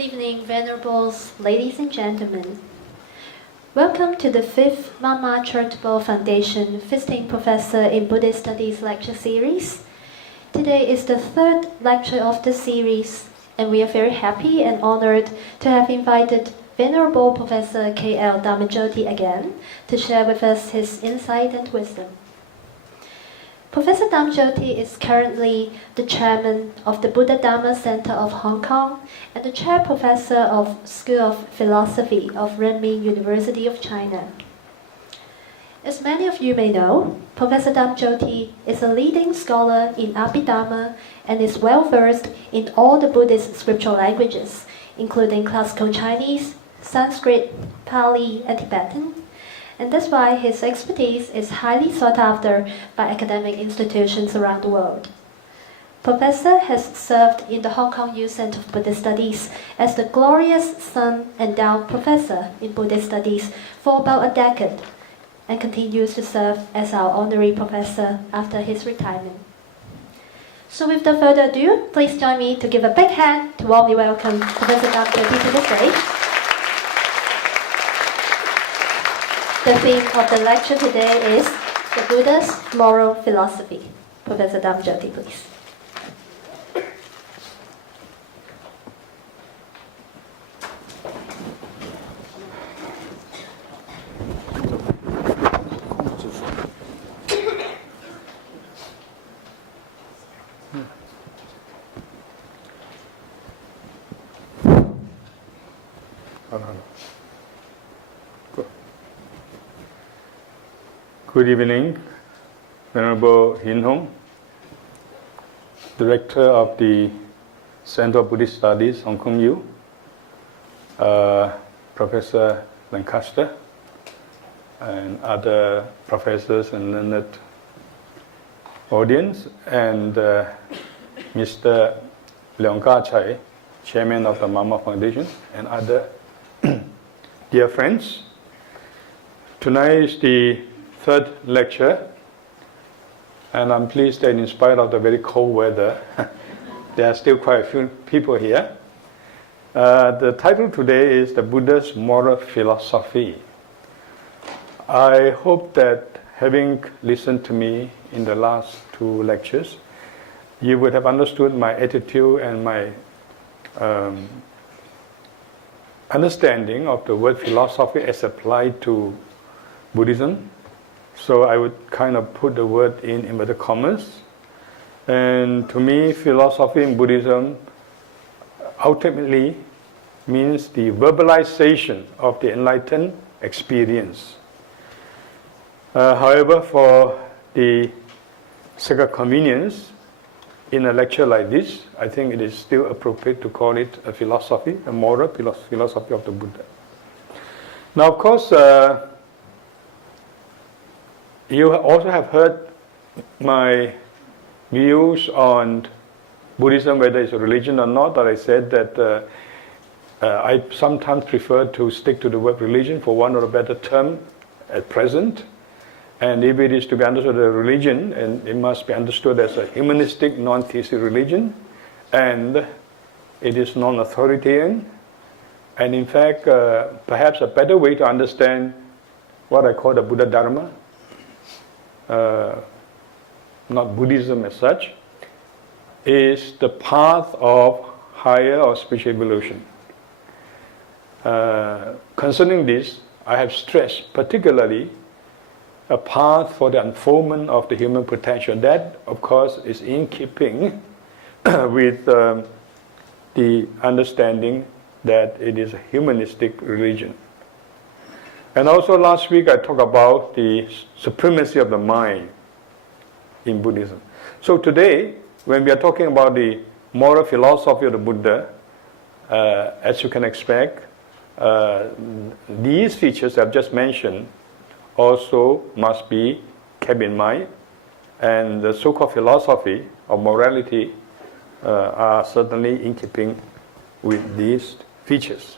Good evening, Venerables, ladies and gentlemen. Welcome to the 5th Mama Charitable Foundation Visiting Professor in Buddhist Studies lecture series. Today is the 3rd lecture of the series, and we are very happy and honored to have invited Venerable Professor K.L. Dhammajoti again to share with us his insight and wisdom. Professor Dhammajoti is currently the chairman of the Buddha-Dharma Center of Hong Kong and the chair professor of School of Philosophy of Renmin University of China. As many of you may know, Professor Dhammajoti is a leading scholar in Abhidharma and is well versed in all the Buddhist scriptural languages, including classical Chinese, Sanskrit, Pali, and Tibetan. And that's why his expertise is highly sought after by academic institutions around the world. Professor has served in the Hong Kong Youth Center of Buddhist Studies as the Glorious Sun Endowed Professor in Buddhist Studies for about a decade, and continues to serve as our honorary professor after his retirement. So without further ado, please join me to give a big hand to warmly welcome Professor Dhammajoti to the stage. The theme of the lecture today is the Buddha's moral philosophy. Professor Dhammajoti, please. Good evening, Venerable Hin Hong, Director of the Center of Buddhist Studies, Hong Kong U, Professor Lancaster, and other professors and learned audience, and Mr. Leong Ka-chai, Chairman of the Mama Foundation, and other dear friends. Tonight is the 3rd lecture, and I'm pleased that in spite of the very cold weather, there are still quite a few people here. The title today is The Buddha's Moral Philosophy. I hope that having listened to me in the last 2 lectures, you would have understood my attitude and my understanding of the word philosophy as applied to Buddhism. So I would kind of put the word in inverted commas. And to me, philosophy in Buddhism ultimately means the verbalization of the enlightened experience. However, for the sake of convenience, in a lecture like this, I think it is still appropriate to call it a philosophy, a moral philosophy of the Buddha. Now, of course, you also have heard my views on Buddhism, whether it's a religion or not, that I said that I sometimes prefer to stick to the word religion for one or a better term at present. And if it is to be understood as a religion, and it must be understood as a humanistic, non-theistic religion, and it is non-authoritarian. And in fact, perhaps a better way to understand what I call the Buddha-Dharma, not Buddhism as such, is the path of higher or spiritual evolution. Concerning this, I have stressed particularly a path for the unfoldment of the human potential. That, of course, is in keeping with the understanding that it is a humanistic religion. And also last week I talked about the supremacy of the mind in Buddhism. So today, when we are talking about the moral philosophy of the Buddha, as you can expect, these features I've just mentioned also must be kept in mind, and the so-called philosophy of morality are certainly in keeping with these features.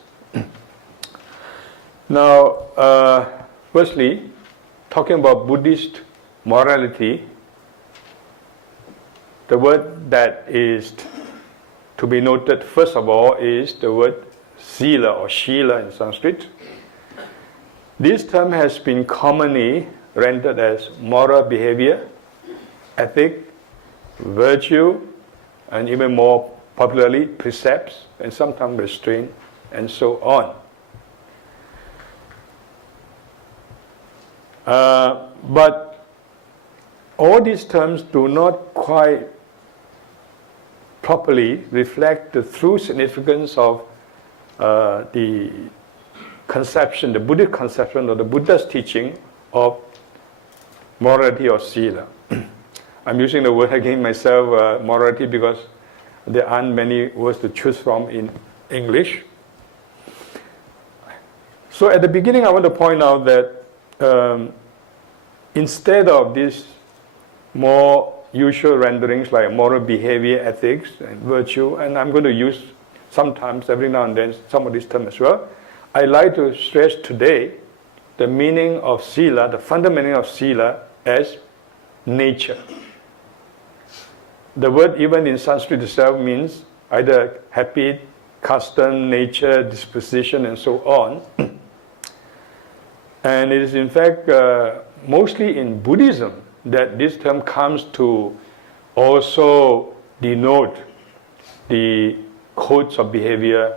Now, firstly, talking about Buddhist morality, the word that is to be noted first of all is the word sila or shila in Sanskrit. This term has been commonly rendered as moral behavior, ethic, virtue, and even more popularly, precepts, and sometimes restraint, and so on. But all these terms do not quite properly reflect the true significance of the conception, the Buddhist conception or the Buddha's teaching of morality or sila. I'm using the word again myself, morality, because there aren't many words to choose from in English. So at the beginning I want to point out that instead of these more usual renderings like moral behavior, ethics, and virtue, and I'm going to use sometimes, every now and then, some of these terms as well, I like to stress today the meaning of sila, the fundamental meaning of sila as nature. The word even in Sanskrit itself means either habit, custom, nature, disposition, and so on. And it is in fact mostly in Buddhism that this term comes to also denote the codes of behavior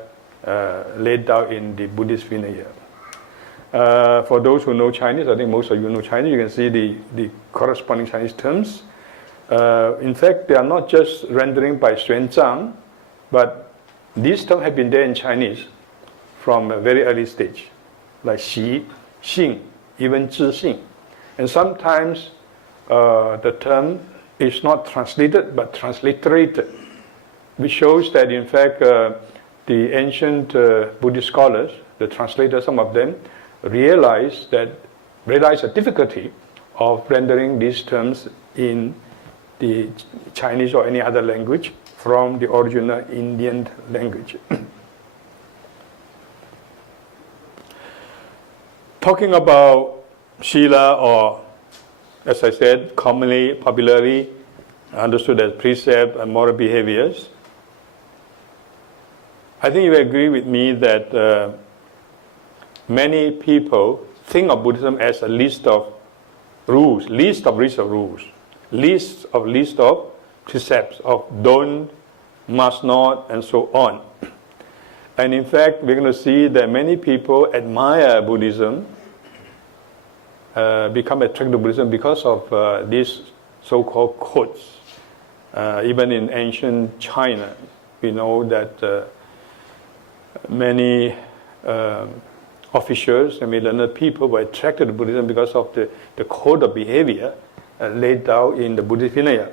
laid out in the Buddhist Vinaya. For those who know Chinese, I think most of you know Chinese, you can see the corresponding Chinese terms. In fact, they are not just rendering by Xuan Zhang, but these terms have been there in Chinese from a very early stage, like xi, xing, even zhi xing. And sometimes the term is not translated but transliterated, which shows that in fact the ancient Buddhist scholars, the translators, some of them, realize the difficulty of rendering these terms in the Chinese or any other language from the original Indian language. Talking about Sila, or as I said, popularly understood as precept and moral behaviors, I think you agree with me that many people think of Buddhism as a list of rules, list of precepts of don't, must not, and so on. And in fact, we're going to see that many people admire Buddhism, become attracted to Buddhism because of these so-called codes. Even in ancient China, we know that many officials and learned people were attracted to Buddhism because of the code of behavior laid out in the Buddhist Vinaya.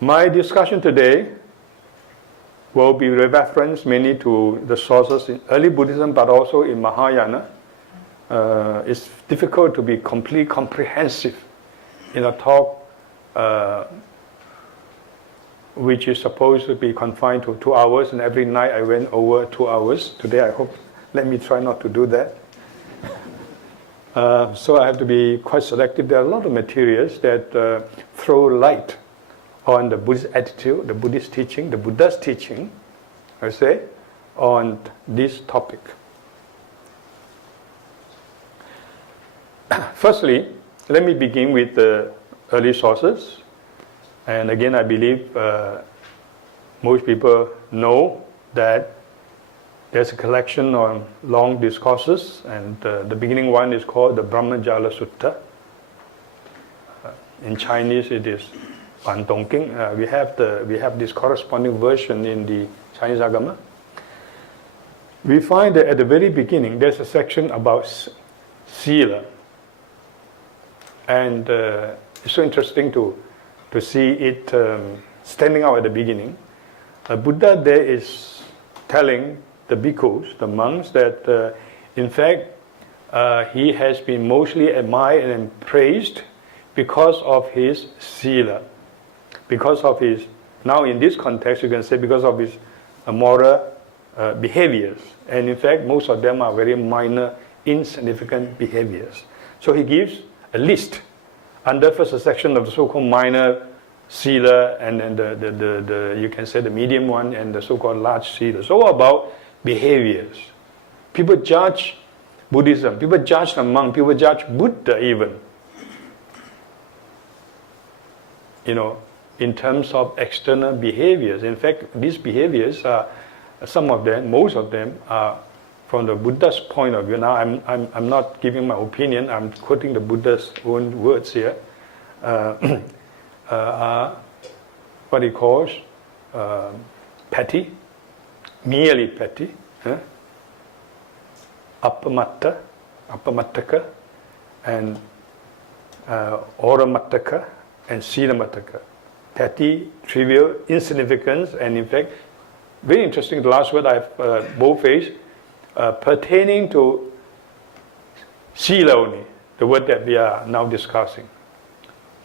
My discussion today will be referenced mainly to the sources in early Buddhism, but also in Mahayana. It's difficult to be completely comprehensive in a talk which is supposed to be confined to 2 hours, and every night I went over 2 hours. Today let me try not to do that. So I have to be quite selective. There are a lot of materials that throw light on the Buddhist attitude, the Buddhist teaching, the Buddha's teaching, I say, on this topic. Firstly, let me begin with the early sources. And again, I believe most people know that there's a collection on long discourses, and the beginning one is called the Brahmajala Sutta. In Chinese, it is Ban Dong King. We have this corresponding version in the Chinese Agama. We find that at the very beginning, there's a section about sila, and it's so interesting to see it standing out at the beginning. Buddha there is telling the bhikkhus, the monks, that in fact he has been mostly admired and praised because of his sila, because of his, now in this context you can say because of his moral behaviors. And in fact most of them are very minor, insignificant behaviors. So he gives a list under first section of the so-called minor Sila, and then the you can say the medium one and the so-called large Sila. It's all about behaviors. People judge Buddhism, people judge the monk, people judge Buddha even. In terms of external behaviors. In fact, these behaviors are, some of them, most of them are from the Buddha's point of view. Now, I'm not giving my opinion, I'm quoting the Buddha's own words here. Are what he calls petty, merely petty, appamattaka, and oramattaka, and silamattaka. Petty, trivial, insignificance, and in fact, very interesting, the last word I've boldfaced, pertaining to Sila only, the word that we are now discussing.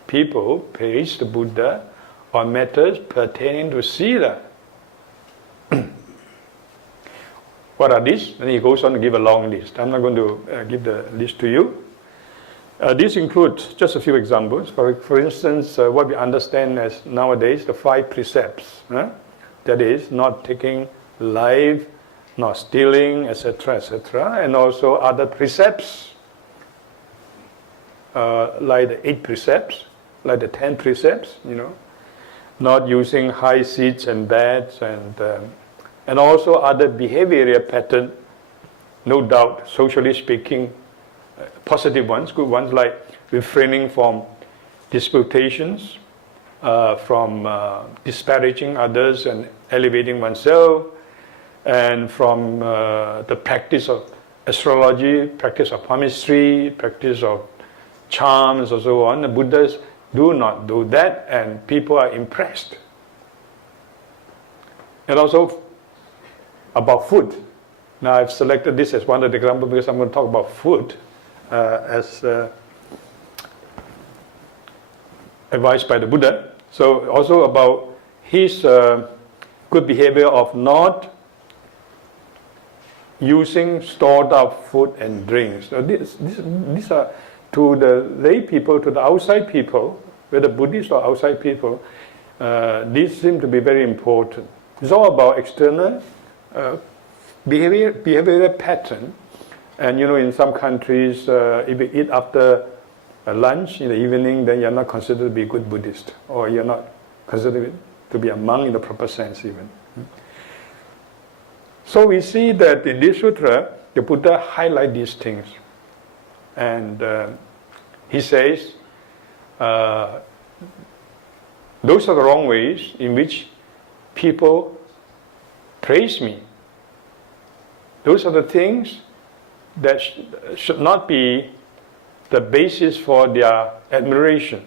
People praise the Buddha on matters pertaining to Sila. What are these? And he goes on to give a long list. I'm not going to give the list to you. These include just a few examples. For instance, what we understand as nowadays the 5 precepts. That is, not taking life, not stealing, etc., etc., and also other precepts, like the 8 precepts, like the 10 precepts. Not using high seats and beds, and also other behavioral pattern. No doubt, socially speaking, positive ones, good ones, like refraining from disputations, from disparaging others and elevating oneself, and from the practice of astrology, practice of palmistry, practice of charms, and so on. The Buddhists do not do that, and people are impressed. And also about food. Now I've selected this as one of the examples because I'm going to talk about food as advised by the Buddha. So also about his good behavior of not using stored up food and drinks. So these are, to the lay people, to the outside people, whether Buddhist or outside people, these seem to be very important. It's all about external behavioral pattern. And in some countries, if you eat after lunch in the evening, then you're not considered to be a good Buddhist, or you're not considered to be a monk in the proper sense even. So we see that in this sutra, the Buddha highlights these things. And he says, those are the wrong ways in which people praise me. Those are the things that should not be the basis for their admiration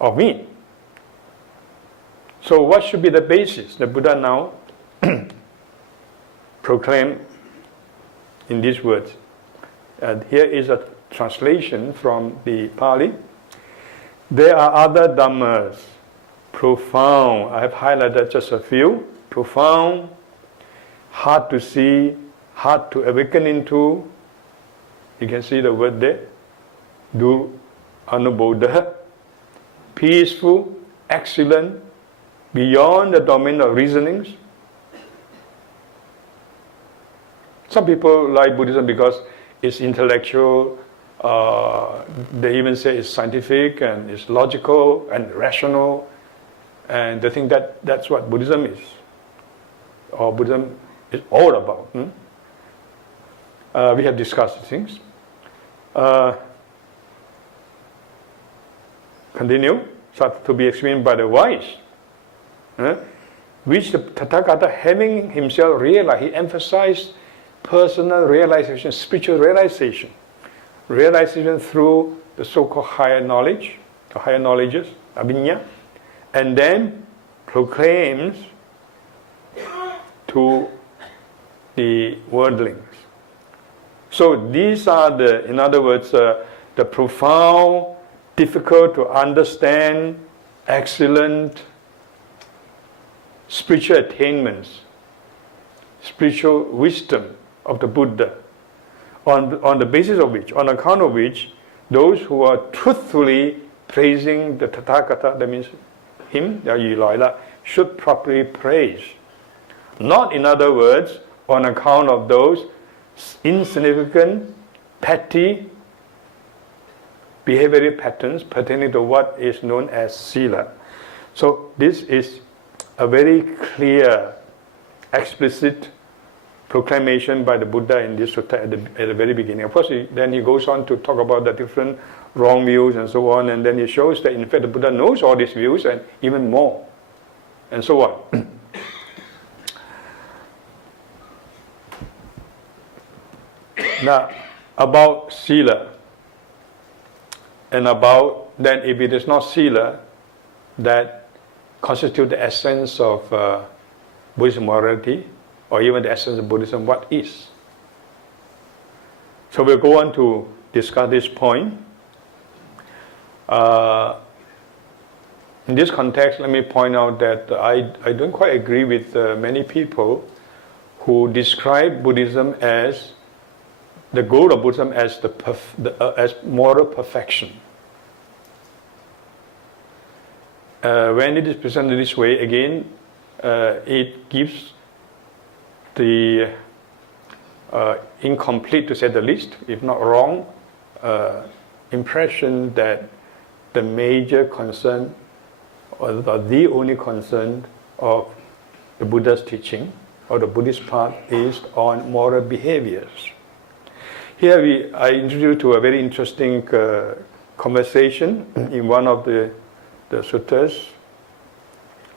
of me. So what should be the basis? The Buddha now proclaimed in these words. And here is a translation from the Pali. There are other Dhammas, profound. I have highlighted just a few. Profound, hard to see, hard to awaken into. You can see the word there. Du Anubodha. Peaceful, excellent, beyond the domain of reasonings. Some people like Buddhism because it's intellectual. They even say it's scientific and it's logical and rational. And they think that that's what Buddhism is. Or Buddhism is all about. We have discussed things. Continue. So to be experienced by the wise. Which the Tathagata, having himself realized, he emphasized personal realization, spiritual realization. Realization through the so-called higher knowledge, or higher knowledges, abhinya, and then proclaims to the worldlings. So these are the, in other words, the profound, difficult to understand, excellent spiritual attainments, spiritual wisdom of the Buddha, on the basis of which, on account of which, those who are truthfully praising the Tathagata, that means him, should properly praise. Not, in other words, on account of those insignificant, petty behavioral patterns pertaining to what is known as sila. So this is a very clear, explicit proclamation by the Buddha in this sutta at the very beginning. Of course, then he goes on to talk about the different wrong views and so on, and then he shows that in fact the Buddha knows all these views and even more, and so on. Now, about sila, and about then if it is not sila that constitute the essence of Buddhist morality, or even the essence of Buddhism, what is? So we'll go on to discuss this point. In this context, let me point out that I don't quite agree with many people who describe Buddhism as the goal of Buddhism as as moral perfection. When it is presented this way, again, it gives the incomplete, to say the least, if not wrong, impression that the major concern, or the only concern of the Buddha's teaching, or the Buddhist path, is on moral behaviors. Here I introduced to a very interesting conversation in one of the suttas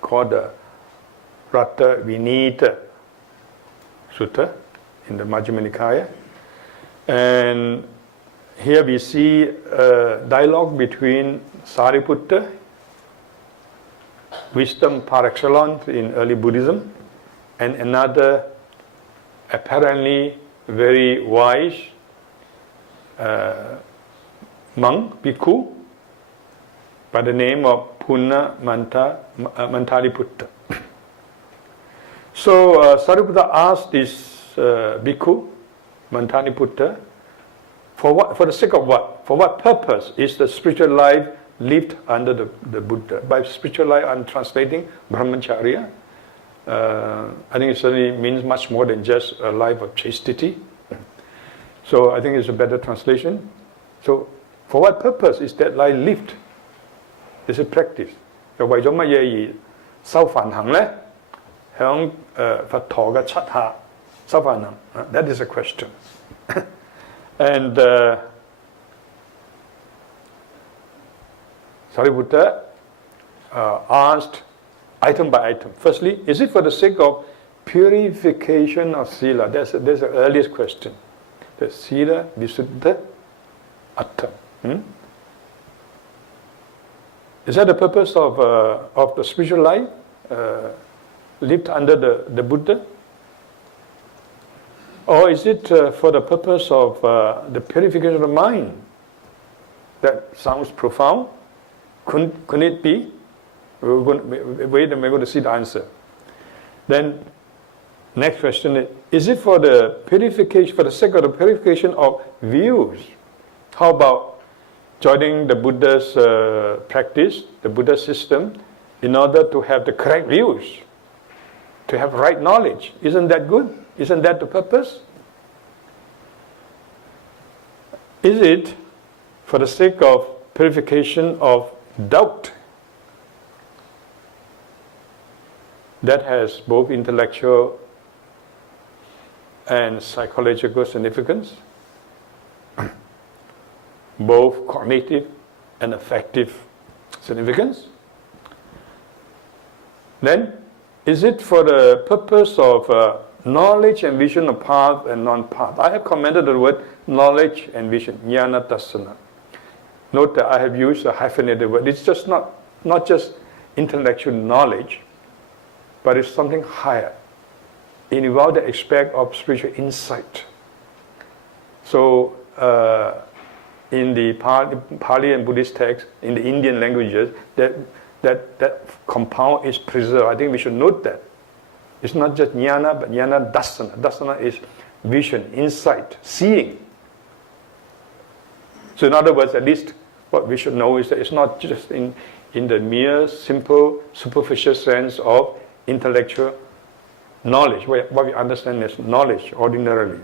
called the Ratta Vinita Sutta in the Majjhima Nikaya. And here we see a dialogue between Sariputta, wisdom par excellence in early Buddhism, and another apparently very wise monk, bhikkhu, by the name of Punna Mantariputta. So Sariputta asked this bhikkhu, Mantariputta, for the sake of what? For what purpose is the spiritual life lived under the Buddha? By spiritual life, I'm translating brahmacharya. I think it certainly means much more than just a life of chastity. So I think it's a better translation. So for what purpose is that life lived? Is it practice? 就為咗乜嘢而修梵行呢？響佛陀嘅七下修梵行。That is a question. And Sariputta asked item by item. Firstly, is it for the sake of purification of sila? That's the earliest question. The sila visuddha atta. Is that the purpose of the spiritual life lived under the Buddha? Or is it for the purpose of the purification of the mind? That sounds profound. Couldn't it be? We're going to see the answer. Then, next question is it for the purification, for the sake of the purification of views? How about joining the Buddha's practice, the Buddha system, in order to have the correct views, to have right knowledge? Isn't that good? Isn't that the purpose? Is it for the sake of purification of doubt that has both intellectual and psychological significance, both cognitive and affective significance? Then, is it for the purpose of knowledge and vision of path and non-path? I have commented the word knowledge and vision, jnana dassana. Note that I have used a hyphenated word. It's just not just intellectual knowledge, but it's something higher. It involves the aspect of spiritual insight. So, in the Pali and Buddhist texts, in the Indian languages, that compound is preserved. I think we should note that. It's not just jnana, but jnana dassana. Dassana is vision, insight, seeing. So in other words, at least what we should know is that it's not just in the mere simple, superficial sense of intellectual knowledge, what we understand as knowledge ordinarily.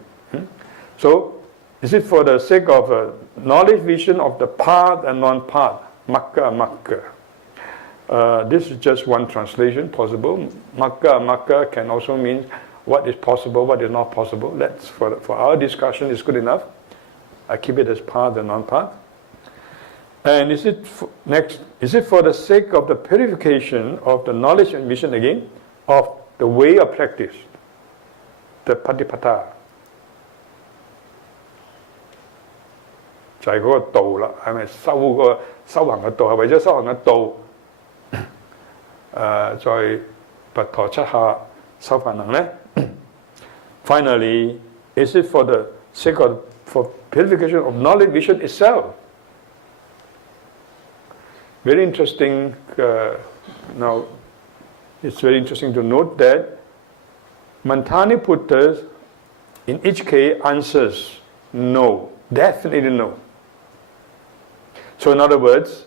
So, is it for the sake of knowledge vision of the path and non-path? Makka. This is just one translation possible. Makka can also mean what is possible, what is not possible. That's for our discussion is good enough. I keep it as path and non-path. And is it for the sake of the purification of the knowledge and vision again of the way of practice, the patipata? 就係嗰個道啦，係咪修行嘅道？係為咗修行嘅道，在拔陀七下修梵行呢？ Finally, is it for the sake for purification of knowledge vision itself? Very interesting. Now, it's very interesting to note that Mantani Puttas in each case answers no, definitely no. So in other words,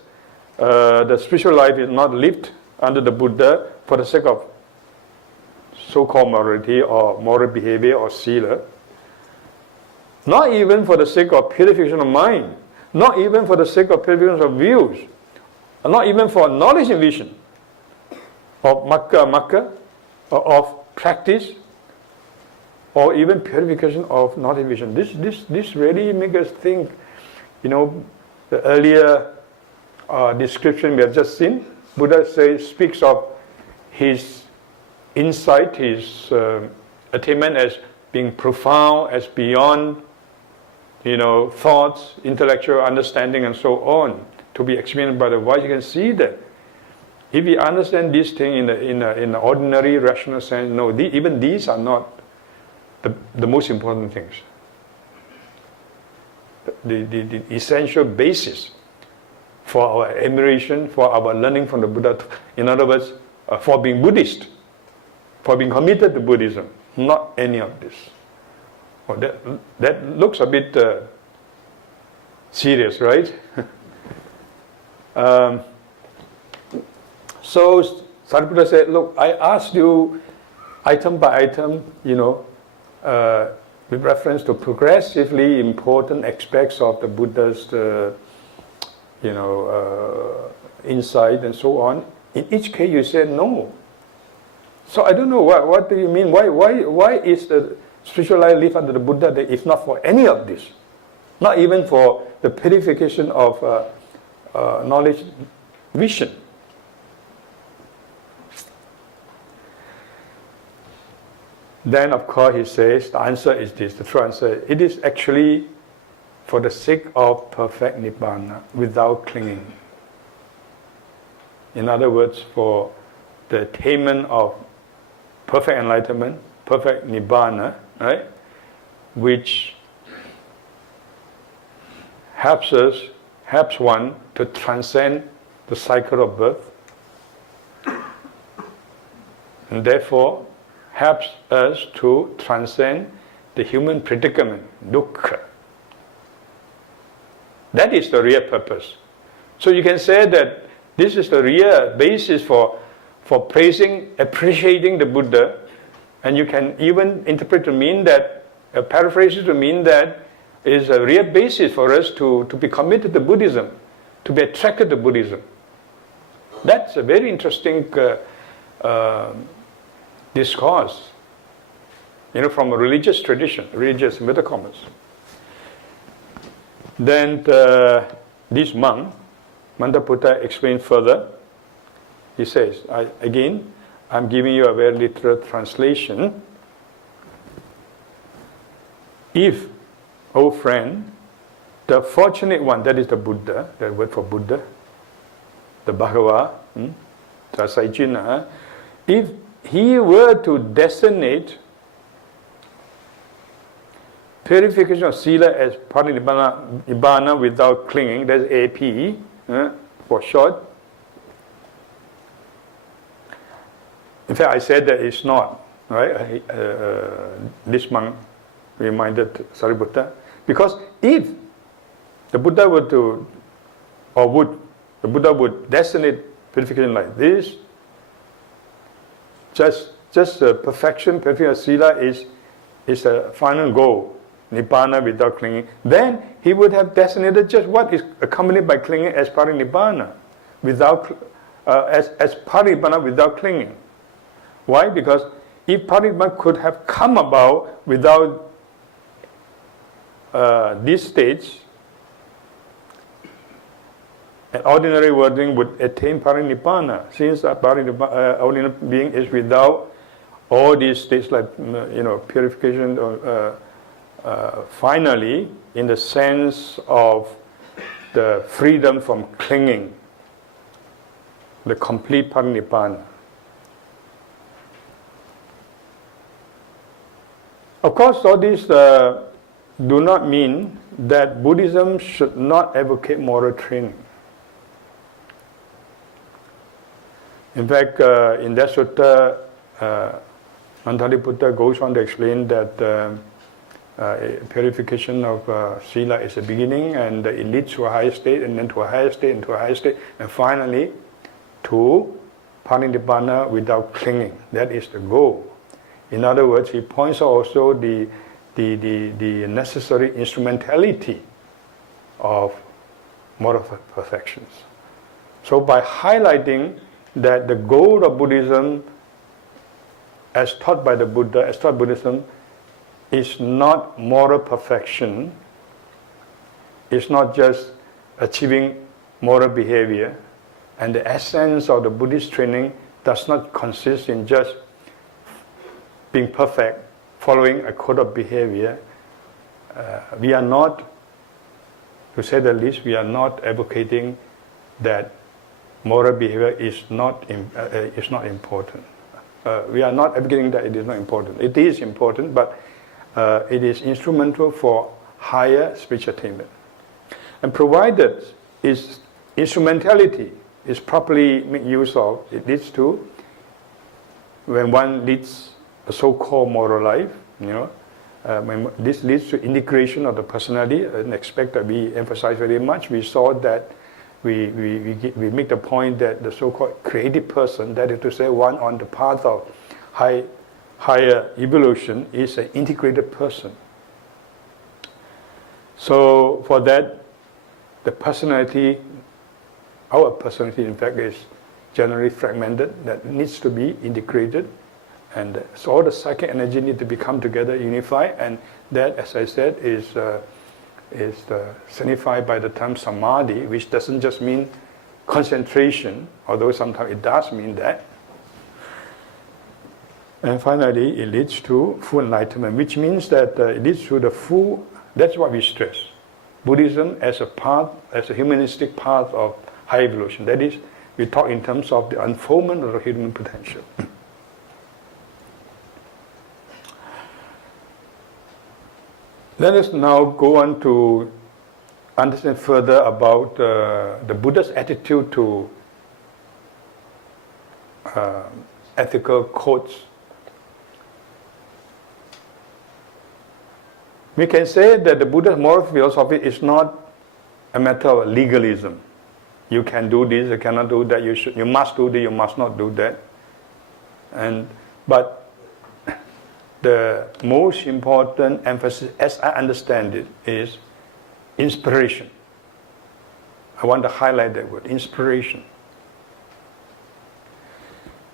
the spiritual life is not lived under the Buddha for the sake of so-called morality or moral behavior or sila. Not even for the sake of purification of mind. Not even for the sake of purification of views. Not even for knowledge and vision. Of makka, or of practice. Or even purification of knowledge and vision. This really makes us think, the earlier description we have just seen, Buddha speaks of his insight, his attainment as being profound, as beyond, thoughts, intellectual understanding, and so on, to be experienced by the wise. You can see that if we understand this thing in the ordinary rational sense, no, even these are not the most important things. The essential basis for our admiration, for our learning from the Buddha, in other words, for being Buddhist, for being committed to Buddhism, not any of this. Oh, that looks a bit serious, right? So Sariputta said, look, I asked you item by item, with reference to progressively important aspects of the Buddha's, insight and so on. In each case, you said no. So I don't know what do you mean? Why is the spiritual life lived under the Buddha if not for any of this? Not even for the purification of knowledge, vision. Then, of course, he says, the answer is this, the true answer, it is actually for the sake of perfect Nibbana, without clinging. In other words, for the attainment of perfect enlightenment, perfect Nibbana, right, which helps one to transcend the cycle of birth, and therefore helps us to transcend the human predicament, dukkha. That is the real purpose. So you can say that this is the real basis for praising, appreciating the Buddha, and you can even interpret to mean that, paraphrase it to mean that is a real basis for us to be committed to Buddhism, to be attracted to Buddhism. That's a very interesting discourse, from a religious tradition, religious middle commas. Then this monk, Mantabutta, explained further. He says, I'm giving you a very literal translation. If, O friend, the fortunate one, that is the Buddha, that word for Buddha, the Bhagava, the Saijina, if he were to designate purification of sila as Nibbana without clinging, that's AP, for short. In fact, I said that it's not, right? This monk reminded Sariputta, because if the Buddha were to or the Buddha would designate purification like this. Just perfection of sila is a final goal, nibbana without clinging. Then he would have designated just what is accompanied by clinging as parinibbana, as parinibbana without clinging. Why? Because if parinibbana could have come about without these states, an ordinary wording would attain parinibbana, since ordinary being is without all these states like purification. Finally, in the sense of the freedom from clinging, the complete parinibbana. Of course, all these do not mean that Buddhism should not advocate moral training. In fact, in that sutta, Manthaliputra goes on to explain that purification of sila is a beginning, and it leads to a higher state, and then to a higher state, and to a higher state, and finally to parinibbana without clinging. That is the goal. In other words, he points out also the necessary instrumentality of moral perfections. So by highlighting that the goal of Buddhism, as taught by the Buddha, as taught Buddhism, is not moral perfection, it's not just achieving moral behavior, and the essence of the Buddhist training does not consist in just being perfect, following a code of behavior. We are not, to say the least, we are not advocating that moral behavior is not important. We are not advocating that it is not important. It is important, but it is instrumental for higher spiritual attainment. And provided its instrumentality is properly made use of, it leads to, when one leads a so-called moral life, when this leads to integration of the personality, an aspect that we emphasize very much. We saw that we make the point that the so-called creative person, that is to say one on the path of higher evolution, is an integrated person. So for that, the personality, our personality in fact is generally fragmented, that needs to be integrated, and so all the psychic energy need to become together, unified, and that, as I said, is signified by the term samadhi, which doesn't just mean concentration, although sometimes it does mean that. And finally, it leads to full enlightenment, which means that it leads to the full, that's what we stress. Buddhism as a path, as a humanistic path of high evolution. That is, we talk in terms of the unfoldment of the human potential. Let us now go on to understand further about the Buddha's attitude to ethical codes. We can say that the Buddha's moral philosophy is not a matter of legalism. You can do this, you cannot do that, you must do this, you must not do that. But the most important emphasis, as I understand it, is inspiration. I want to highlight that word, inspiration.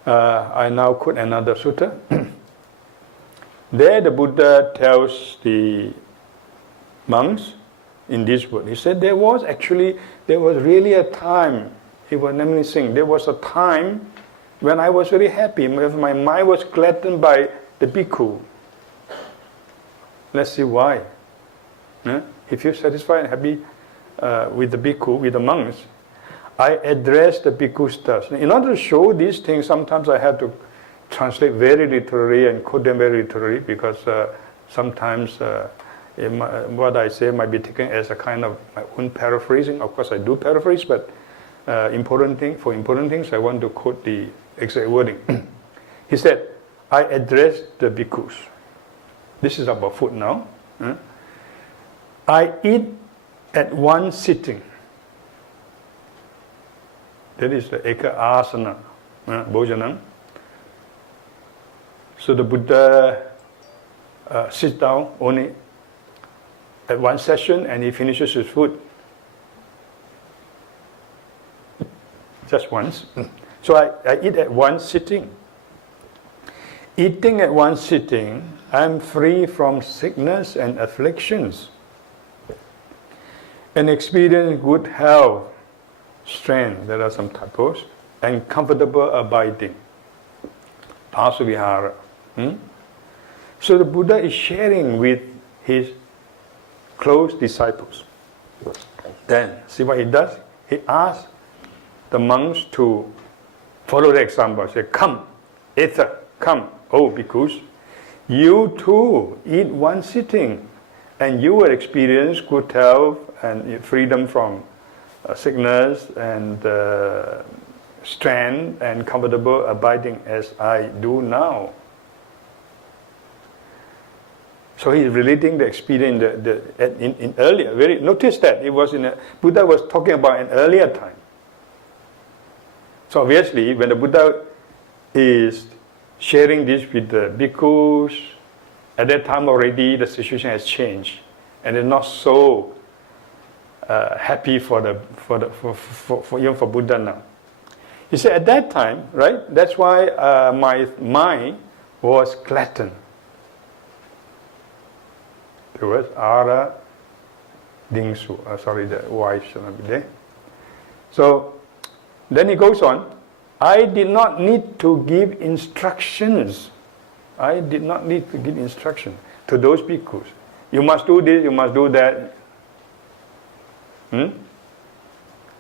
I now quote another sutta. There the Buddha tells the monks in this word. He said there was really a time, he was reminiscing, there was a time when I was very happy, my mind was gladdened by the bhikkhu. Let's see why. If you're satisfied and happy with the bhikkhu, with the monks, I address the bhikkhus thus. In order to show these things, sometimes I have to translate very literally and quote them very literally, because sometimes what I say might be taken as a kind of my own paraphrasing. Of course I do paraphrase, but for important things I want to quote the exact wording. He said, I address the bhikkhus. This is about food now. I eat at one sitting. That is the eka asana, bhojanam. So the Buddha sits down only at one session and he finishes his food. Just once. So I eat at one sitting. Eating at one sitting, I am free from sickness and afflictions and experience good health, strength, there are some typos, and comfortable abiding. Asavihara. So the Buddha is sharing with his close disciples. Then, see what he does? He asks the monks to follow the example. Say, come, Ether, come, oh bhikkhus, you too eat one sitting, and you will experience good health and freedom from sickness and strength and comfortable abiding as I do now. So he's relating the experience in earlier. Notice that it was Buddha was talking about an earlier time. So obviously, when the Buddha is sharing this with the bhikkhus, at that time already the situation has changed, and they're not so happy even for Buddha now. He said at that time, right? That's why my mind was glutton. There was Ara Dingsu. Sorry, the wife should not be there. So then he goes on. I did not need to give instructions. I did not need to give instruction to those bhikkhus. You must do this, you must do that.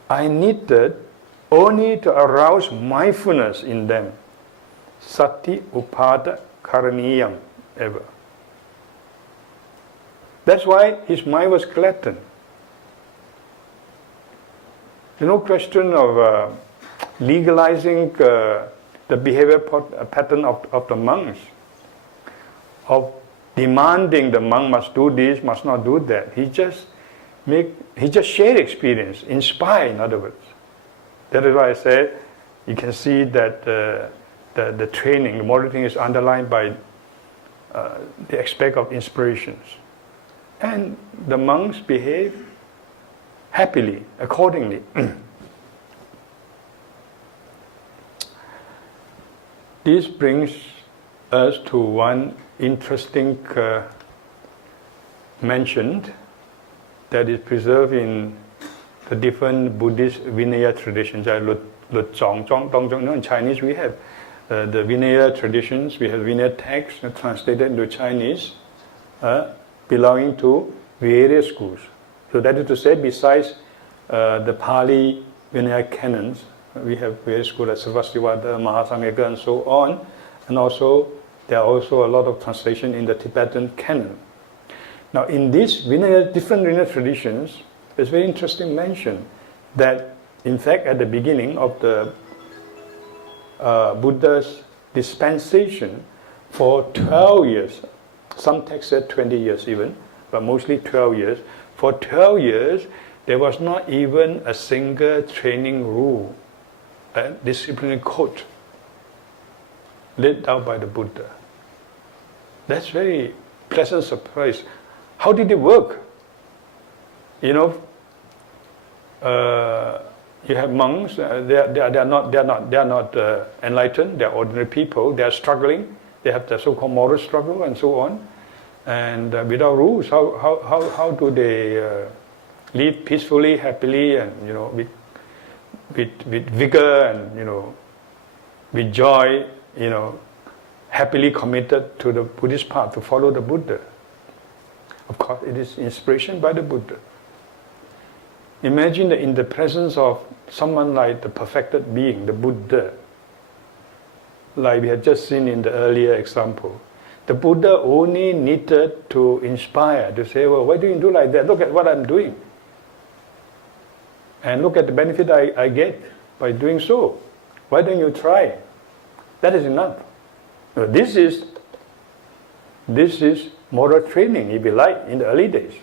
I needed only to arouse mindfulness in them. Sati upada karaniyam ever. That's why his mind was glutton. There's no question of legalizing the behavior pattern of the monks, of demanding the monk must do this, must not do that. He just shared experience, inspired, in other words. That is why I said you can see that the training, the moral training is underlined by the aspect of inspirations. And the monks behave happily, accordingly. This brings us to one interesting mention that is preserved in the different Buddhist Vinaya traditions. In Chinese we have the Vinaya traditions, we have Vinaya texts translated into Chinese, belonging to various schools. So that is to say, besides the Pali Vinaya canons, we have various schools like Sarvastivada, Mahasamgika, and so on. And also, there are also a lot of translation in the Tibetan canon. Now, in these different Vinaya traditions, there's very interesting mention that, in fact, at the beginning of the Buddha's dispensation, for 12 years, some texts said 20 years even, but mostly 12 years. For 12 years, there was not even a single training rule, a disciplinary code laid down by the Buddha. That's very pleasant surprise. How did it work? You know, you have monks. They are not enlightened. They are ordinary people. They are struggling. They have the so-called moral struggle and so on. And without rules, how do they live peacefully, happily, and with vigor and with joy, happily committed to the Buddhist path to follow the Buddha? Of course, it is inspiration by the Buddha. Imagine that in the presence of someone like the perfected being, the Buddha, like we had just seen in the earlier example, the Buddha only needed to inspire, to say, well, why do you do like that? Look at what I'm doing. And look at the benefit I get by doing so. Why don't you try? That is enough. Now, this is moral training, if you like, in the early days.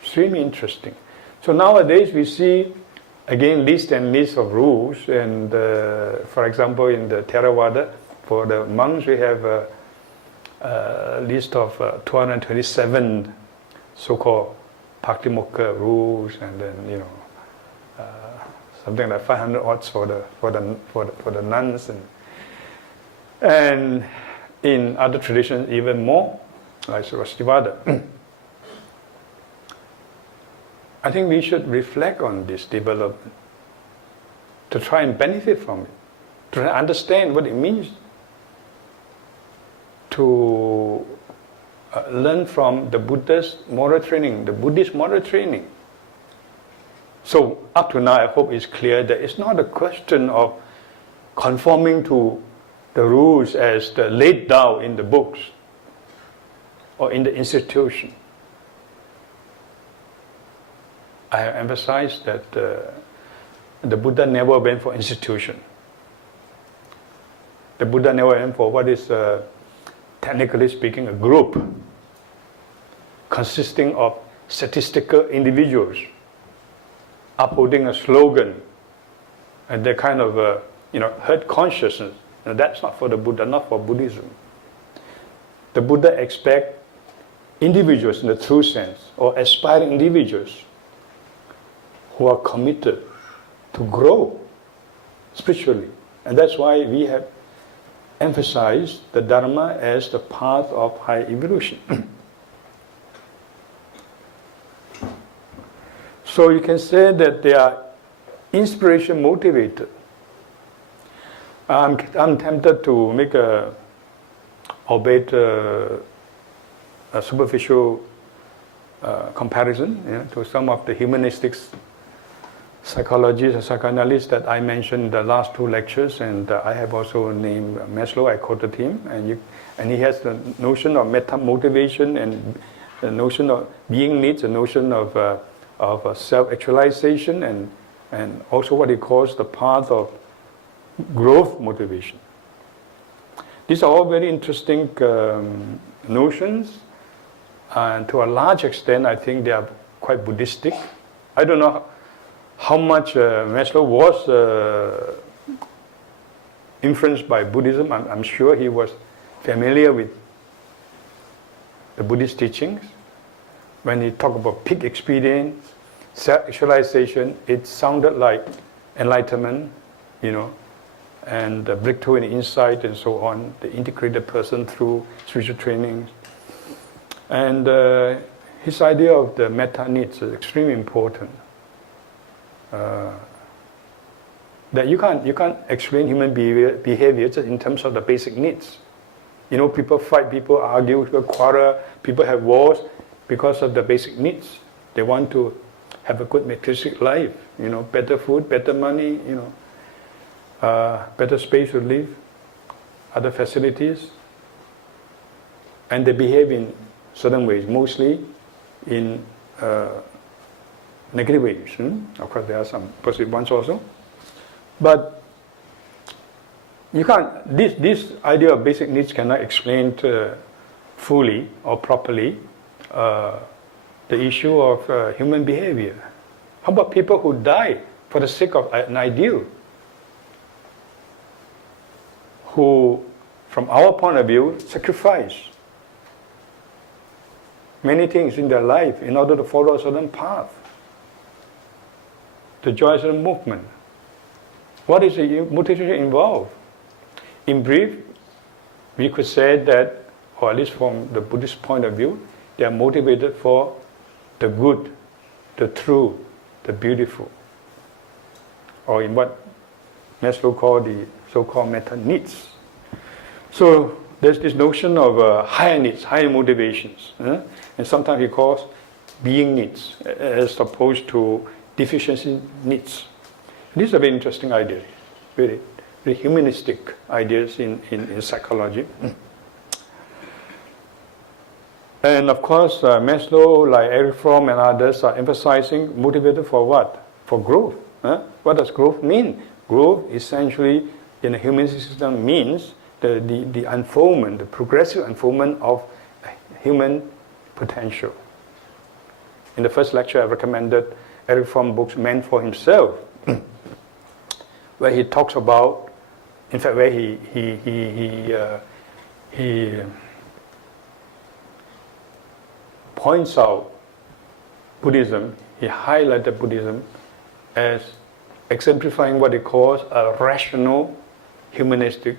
Extremely interesting. So nowadays we see again, list and list of rules. And for example, in the Theravada, for the monks, we have a list of 227 so-called Bhakti-Mukha rules, and then something like 500 odds for the nuns, and in other traditions even more, like Sarastivada. I think we should reflect on this development to try and benefit from it, to try and understand what it means to learn from the Buddha's moral training, the Buddhist moral training. So up to now, I hope it's clear that it's not a question of conforming to the rules as laid down in the books or in the institution. I have emphasized that the Buddha never went for institution. The Buddha never went for what is, technically speaking, a group consisting of statistical individuals upholding a slogan and that kind of herd consciousness. Now, that's not for the Buddha, not for Buddhism. The Buddha expects individuals in the true sense, or aspiring individuals who are committed to grow spiritually. And that's why we have emphasized the Dharma as the path of high evolution. So you can say that they are inspiration motivated. I'm tempted to make albeit a superficial comparison to some of the humanistic psychologists or psychoanalysts that I mentioned in the last two lectures, and I have also named Maslow. I quoted him, and he has the notion of meta-motivation and the notion of being needs, the notion of self-actualization, and also what he calls the path of growth motivation. These are all very interesting notions, and to a large extent I think they are quite Buddhistic. I don't know how much Maslow was influenced by Buddhism. I'm sure he was familiar with the Buddhist teachings. When he talked about peak experience, self-actualization, it sounded like enlightenment, and the breakthrough in insight and so on, the integrated person through spiritual training. And his idea of the meta needs is extremely important. That you can't explain human behavior just in terms of the basic needs. People fight, people argue, people quarrel, people have wars because of the basic needs. They want to have a good materialistic life, better food, better money, better space to live, other facilities, and they behave in certain ways, mostly in negative ways. Of course, there are some positive ones also, but you can't. This idea of basic needs cannot explain fully or properly the issue of human behavior. How about people who die for the sake of an ideal? Who, from our point of view, sacrifice many things in their life in order to follow a certain path, to join a certain movement. What is the motivation involved? In brief, we could say that, or at least from the Buddhist point of view, they are motivated for the good, the true, the beautiful, or in what Maslow called the so-called meta needs. So there's this notion of higher needs, higher motivations, and sometimes he calls being needs as opposed to deficiency needs. These are very interesting ideas, very, very humanistic ideas in psychology. And of course, Maslow, like Eric Fromm and others, are emphasizing motivated for what? For growth. What does growth mean? Growth, essentially, in a human system, means the unfoldment, the progressive unfoldment of human potential. In the first lecture, I recommended Eric Fromm's books, Man for Himself. where he talks about, in fact, where he points out Buddhism, he highlighted Buddhism as exemplifying what he calls a rational humanistic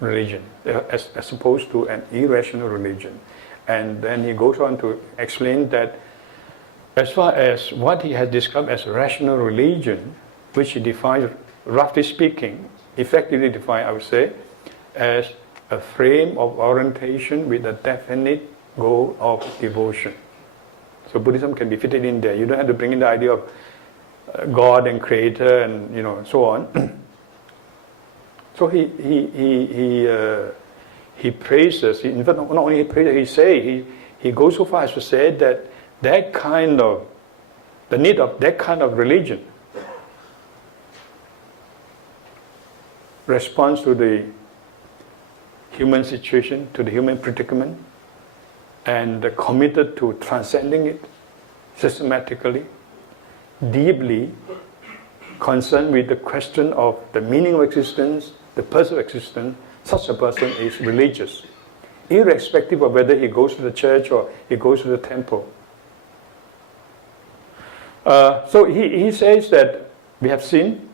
religion, as opposed to an irrational religion. And then he goes on to explain that as far as what he has described as rational religion, which he defines, roughly speaking, effectively defined, I would say, as a frame of orientation with a definite goal of devotion. So Buddhism can be fitted in there. You don't have to bring in the idea of God and Creator and so on. So he praises. In fact, not only he praises, he goes so far as to say that the need of that kind of religion responds to the human situation, to the human predicament, and committed to transcending it systematically, deeply concerned with the question of the meaning of existence, the purpose of existence. Such a person is religious, irrespective of whether he goes to the church or he goes to the temple. So he says that we have seen,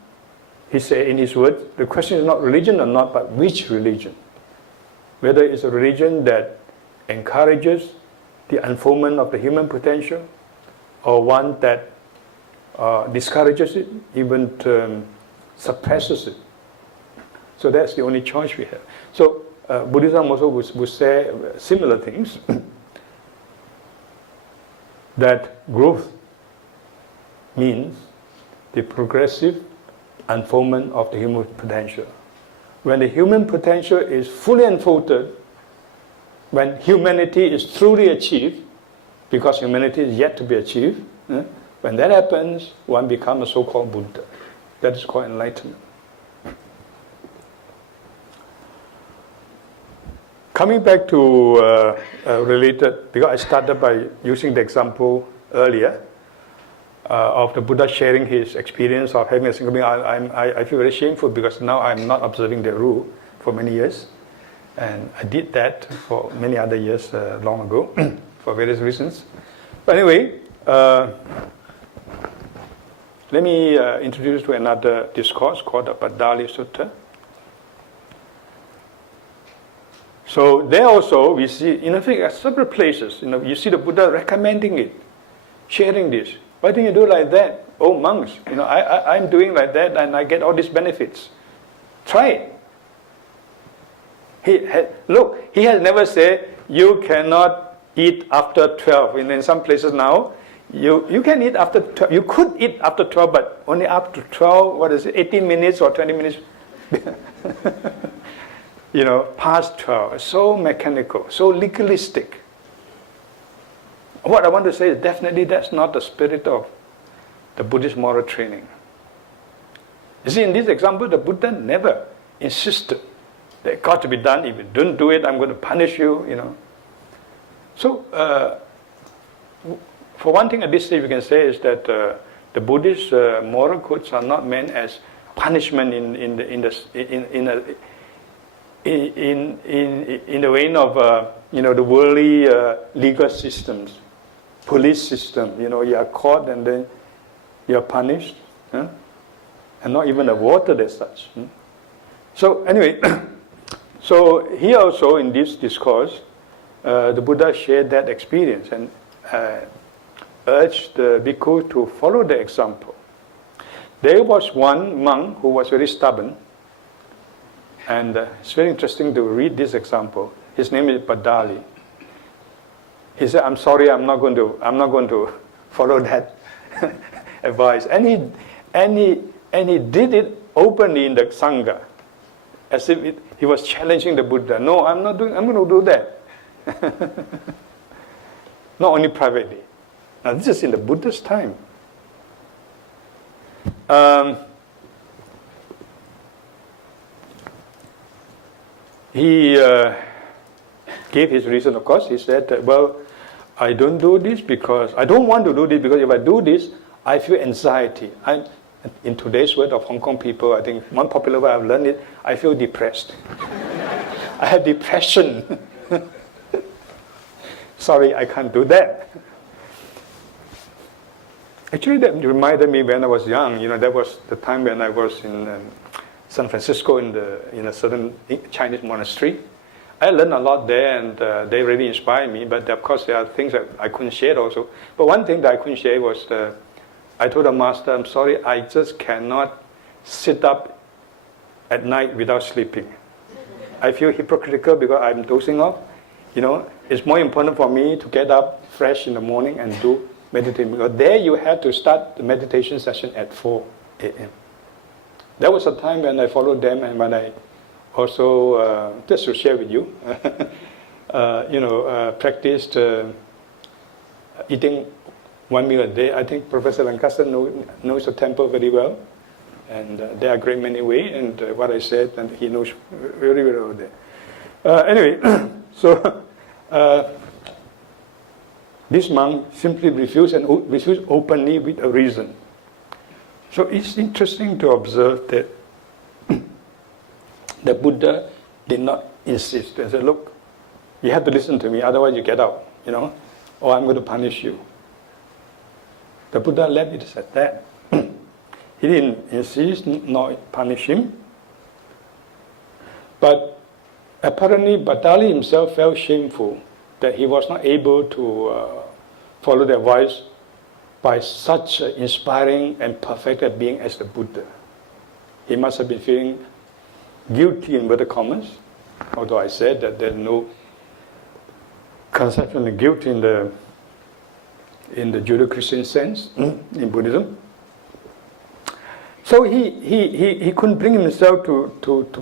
he said in his words, the question is not religion or not, but which religion. Whether it's a religion that encourages the unfoldment of the human potential, or one that discourages it, even suppresses it. So that's the only choice we have. So Buddhism also would say similar things, that growth means the progressive unfoldment of the human potential. When the human potential is fully unfolded, when humanity is truly achieved, because humanity is yet to be achieved, when that happens, one becomes a so-called Buddha. That is called enlightenment. Coming back to related, because I started by using the example earlier of the Buddha sharing his experience of having a single being. I feel very shameful because now I'm not observing the rule for many years. And I did that for many other years long ago for various reasons. But anyway, let me introduce you to another discourse called the Padali Sutta. So there also we see, in fact, at several places, you see the Buddha recommending it, sharing this. Why don't you do like that? Oh, monks, I'm doing like that and I get all these benefits. Try it. He has never said you cannot eat after 12. In some places now, you can eat after 12. You could eat after 12, but only up to 12, 18 minutes or 20 minutes past 12. It's so mechanical, so legalistic. What I want to say is definitely that's not the spirit of the Buddhist moral training. You see, in this example, the Buddha never insisted that it got to be done. If you don't do it, I'm going to punish you, So, for one thing at this stage we can say is that the Buddhist moral codes are not meant as punishment in the vein of the worldly legal systems, police system. You are caught and then you are punished, and not even awarded as such. So anyway, so here also in this discourse, the Buddha shared that experience and urged the bhikkhu to follow the example. There was one monk who was very stubborn, and it's very interesting to read this example. His name is Padali. He said, "I'm sorry, I'm not going to follow that advice." And he did it openly in the Sangha, as if he was challenging the Buddha. No, I'm going to do that. Not only privately. Now this is in the Buddha's time. He gave his reason, of course. He said that, I don't do this because I don't want to do this, because if I do this, I feel anxiety. In today's word of Hong Kong people, I think one popular way I've learned it, I feel depressed. I have depression. Sorry, I can't do that. Actually, that reminded me when I was young. That was the time when I was in San Francisco in a certain Chinese monastery. I learned a lot there, and they really inspired me. But of course, there are things that I couldn't share also. But one thing that I couldn't share was I told the master, "I'm sorry, I just cannot sit up at night without sleeping. I feel hypocritical because I'm dozing off. It's more important for me to get up fresh in the morning and do meditation. Because there you have to start the meditation session at 4 a.m. That was a time when I followed them, and when I also, just to share with you, practiced eating one meal a day. I think Professor Lancaster knows the temple very well, and there are a great many ways, and what I said, and he knows very, very well there. Anyway, so this monk simply refused, and refused openly with a reason. So it's interesting to observe that the Buddha did not insist and said, "Look, you have to listen to me, otherwise you get out, or I'm going to punish you." The Buddha left it at that. He didn't insist nor punish him. But apparently Bhattali himself felt shameful that he was not able to follow the advice by such an inspiring and perfected being as the Buddha. He must have been feeling guilty in inverted commas, although I said that there's no conception of guilt in the Judeo-Christian sense in Buddhism. So he couldn't bring himself to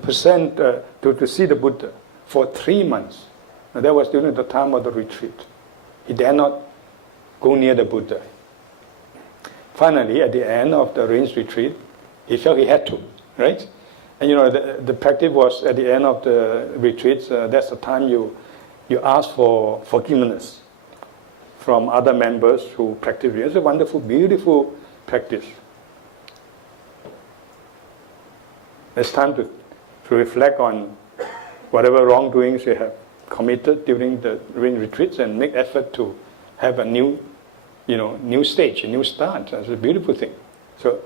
present to see the Buddha for 3 months. And that was during the time of the retreat. He dare not go near the Buddha. Finally, at the end of the rains retreat, he felt he had to, right? And the practice was at the end of the retreats. That's the time you ask for forgiveness from other members who practice. It's a wonderful, beautiful practice. It's time to reflect on whatever wrongdoings you have committed during the rain retreats and make effort to have a new stage, a new start. It's a beautiful thing. So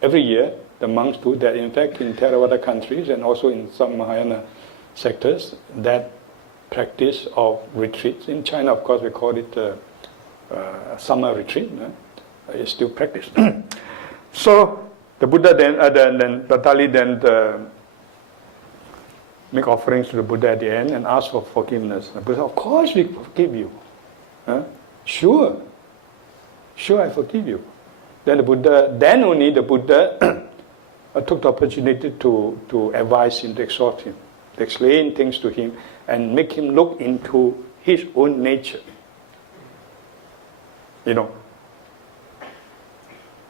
every year the monks do that. In fact, in Theravada countries and also in some Mahayana sectors, that practice of retreats. In China, of course, we call it summer retreat. It's still practiced. So the Buddha then Bhattali then make offerings to the Buddha at the end and ask for forgiveness. The Buddha, "Of course we forgive you. Sure, I forgive you." Then only the Buddha took the opportunity to advise him, to exhort him, to explain things to him, and make him look into his own nature.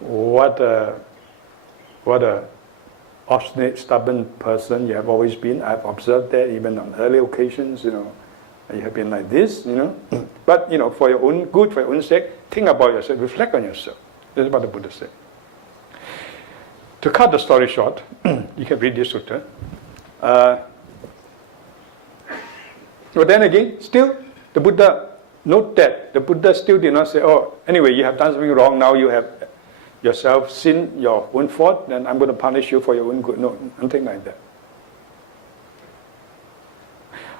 What a obstinate, stubborn person you have always been. I've observed that even on early occasions. You have been like this. But for your own good, for your own sake, think about yourself, reflect on yourself. This is what the Buddha said. To cut the story short, you can read this sutta. But then again, still, the Buddha, note that the Buddha still did not say, "Oh, anyway, you have done something wrong, now you have yourself sinned your own fault, then I'm going to punish you for your own good." No, nothing like that.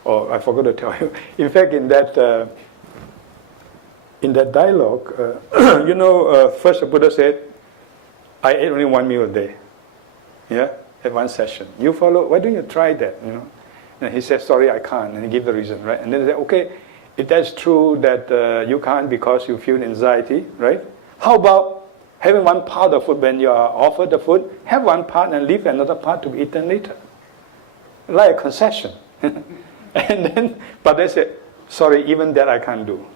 Oh, I forgot to tell you. In fact, in that dialogue, first the Buddha said, "I ate only one meal a day, at one session. You follow? Why don't you try that?" And he said, "Sorry, I can't," and he gave the reason, right? And then they said, "Okay, if that's true that you can't because you feel anxiety, right? How about having one part of food when you are offered the food, have one part and leave another part to be eaten later, like a concession." But they said, "Sorry, even that I can't do,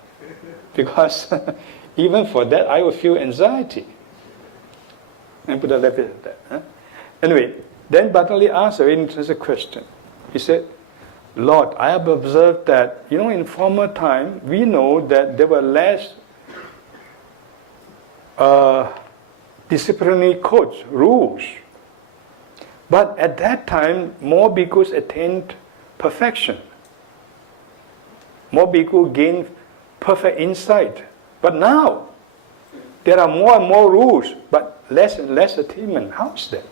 because even for that I will feel anxiety." And Buddha left it at that. Anyway, then Bhattali asked a very interesting question. He said, "Lord, I have observed that, in former time, we know that there were less disciplinary codes, rules. But at that time, more bhikkhus attained perfection. More bhikkhus gained perfect insight. But now, there are more and more rules, but less and less attainment. How is that?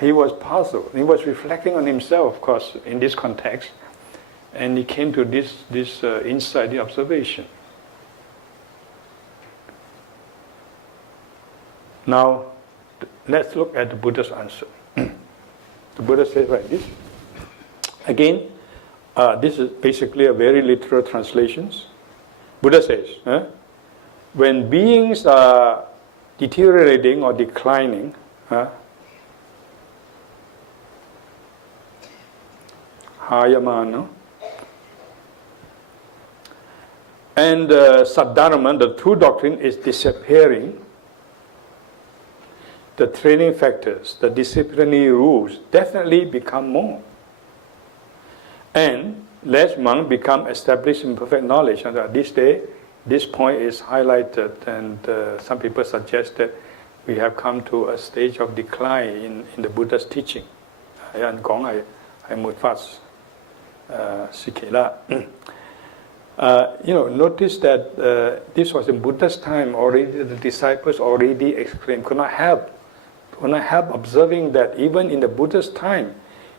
He was puzzled. He was reflecting on himself, of course, in this context. And he came to this insight, the observation. Now, let's look at the Buddha's answer. The Buddha says like this. Again, this is basically a very literal translation. Buddha says, when beings are deteriorating or declining, hayamana, and Saddharma, the true doctrine, is disappearing, the training factors, the disciplinary rules definitely become more. And less monks become established in perfect knowledge. And at this day, this point is highlighted, and some people suggest that we have come to a stage of decline in the Buddha's teaching. Notice that this was in Buddha's time already. The disciples already exclaimed, could not help observing that even in the Buddha's time,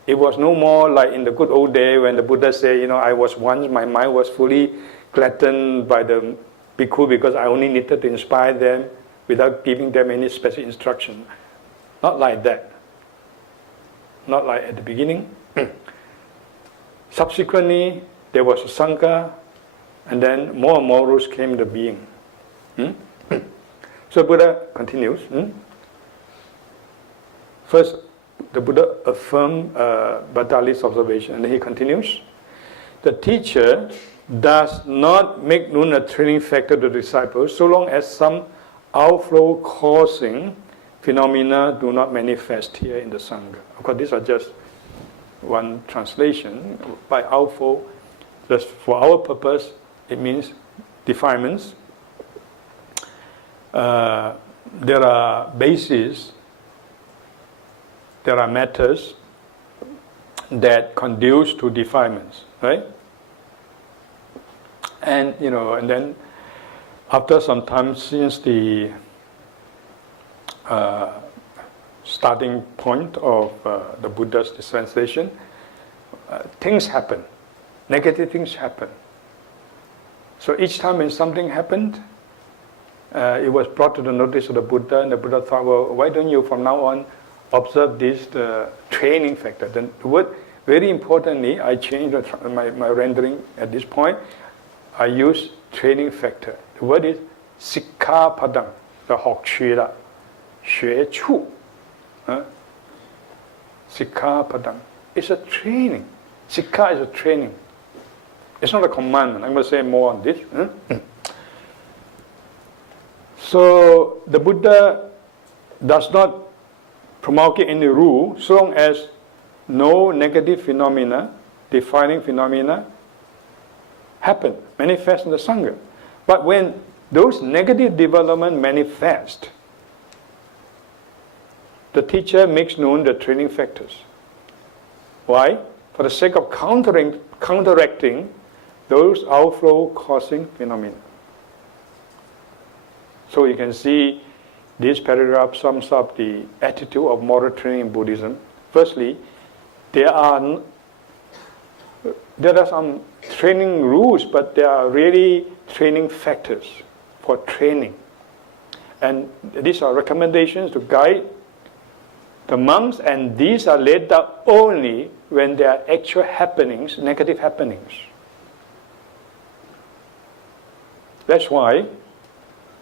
it was no more like in the good old day when the Buddha said, I was once, my mind was fully gladdened by the bhikkhu because I only needed to inspire them without giving them any special instruction. Not like that. Not like at the beginning. Subsequently, there was a Sangha, and then more and more rules came into being. So Buddha continues. First, the Buddha affirmed Bhattali's observation, and then he continues. The teacher does not make known a training factor to the disciples so long as some outflow causing phenomena do not manifest here in the Sangha. Of course, these are just one translation. By outflow, just for our purpose, it means defilements. There are bases, there are matters that conduce to defilements, right? And and then after some time, since the starting point of the Buddha's dispensation, things happen, negative things happen. So each time when something happened, it was brought to the notice of the Buddha, and the Buddha thought, well, why don't you from now on observe this training factor? Then the word, very importantly, I changed my rendering at this point. I use training factor. The word is sikha padang, the hok shui la, xue chu. Sikha padang. It's a training. Sikha is a training. It's not a commandment. I'm going to say more on this. So the Buddha does not promulgate any rule so long as no negative phenomena, defining phenomena, happen, manifest in the Sangha. But when those negative developments manifest, the teacher makes known the training factors. Why? For the sake of counteracting those outflow causing phenomena. So you can see this paragraph sums up the attitude of moral training in Buddhism. Firstly, there are some training rules, but they are really training factors for training. And these are recommendations to guide the monks, and these are laid out only when there are actual happenings, negative happenings. That's why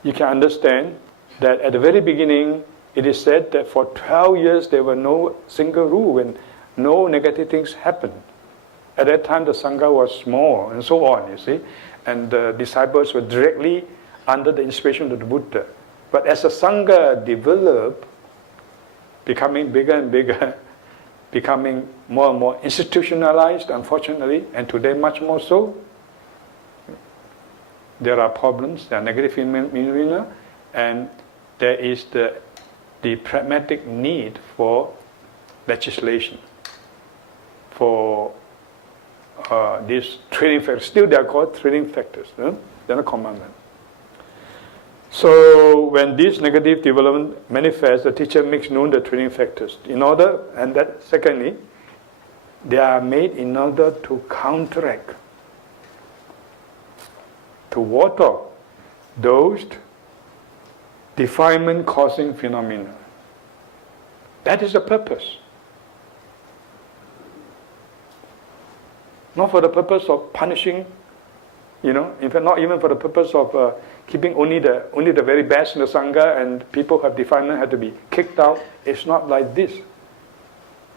you can understand that at the very beginning, it is said that for 12 years there were no single rule when no negative things happened. At that time, the Sangha was small and so on, you see. And the disciples were directly under the inspiration of the Buddha. But as the Sangha developed, becoming bigger and bigger, becoming more and more institutionalized, unfortunately, and today much more so, there are problems, there are negative phenomena, and there is the pragmatic need for legislation, for these training factors. Still, they are called training factors. They're not commandments. So when this negative development manifests, the teacher makes known the training factors. And that secondly, they are made in order to counteract, to ward off those defilement-causing phenomena. That is the purpose. Not for the purpose of punishing, in fact, not even for the purpose of keeping only the very best in the Sangha, and people who have defilement have to be kicked out. It's not like this.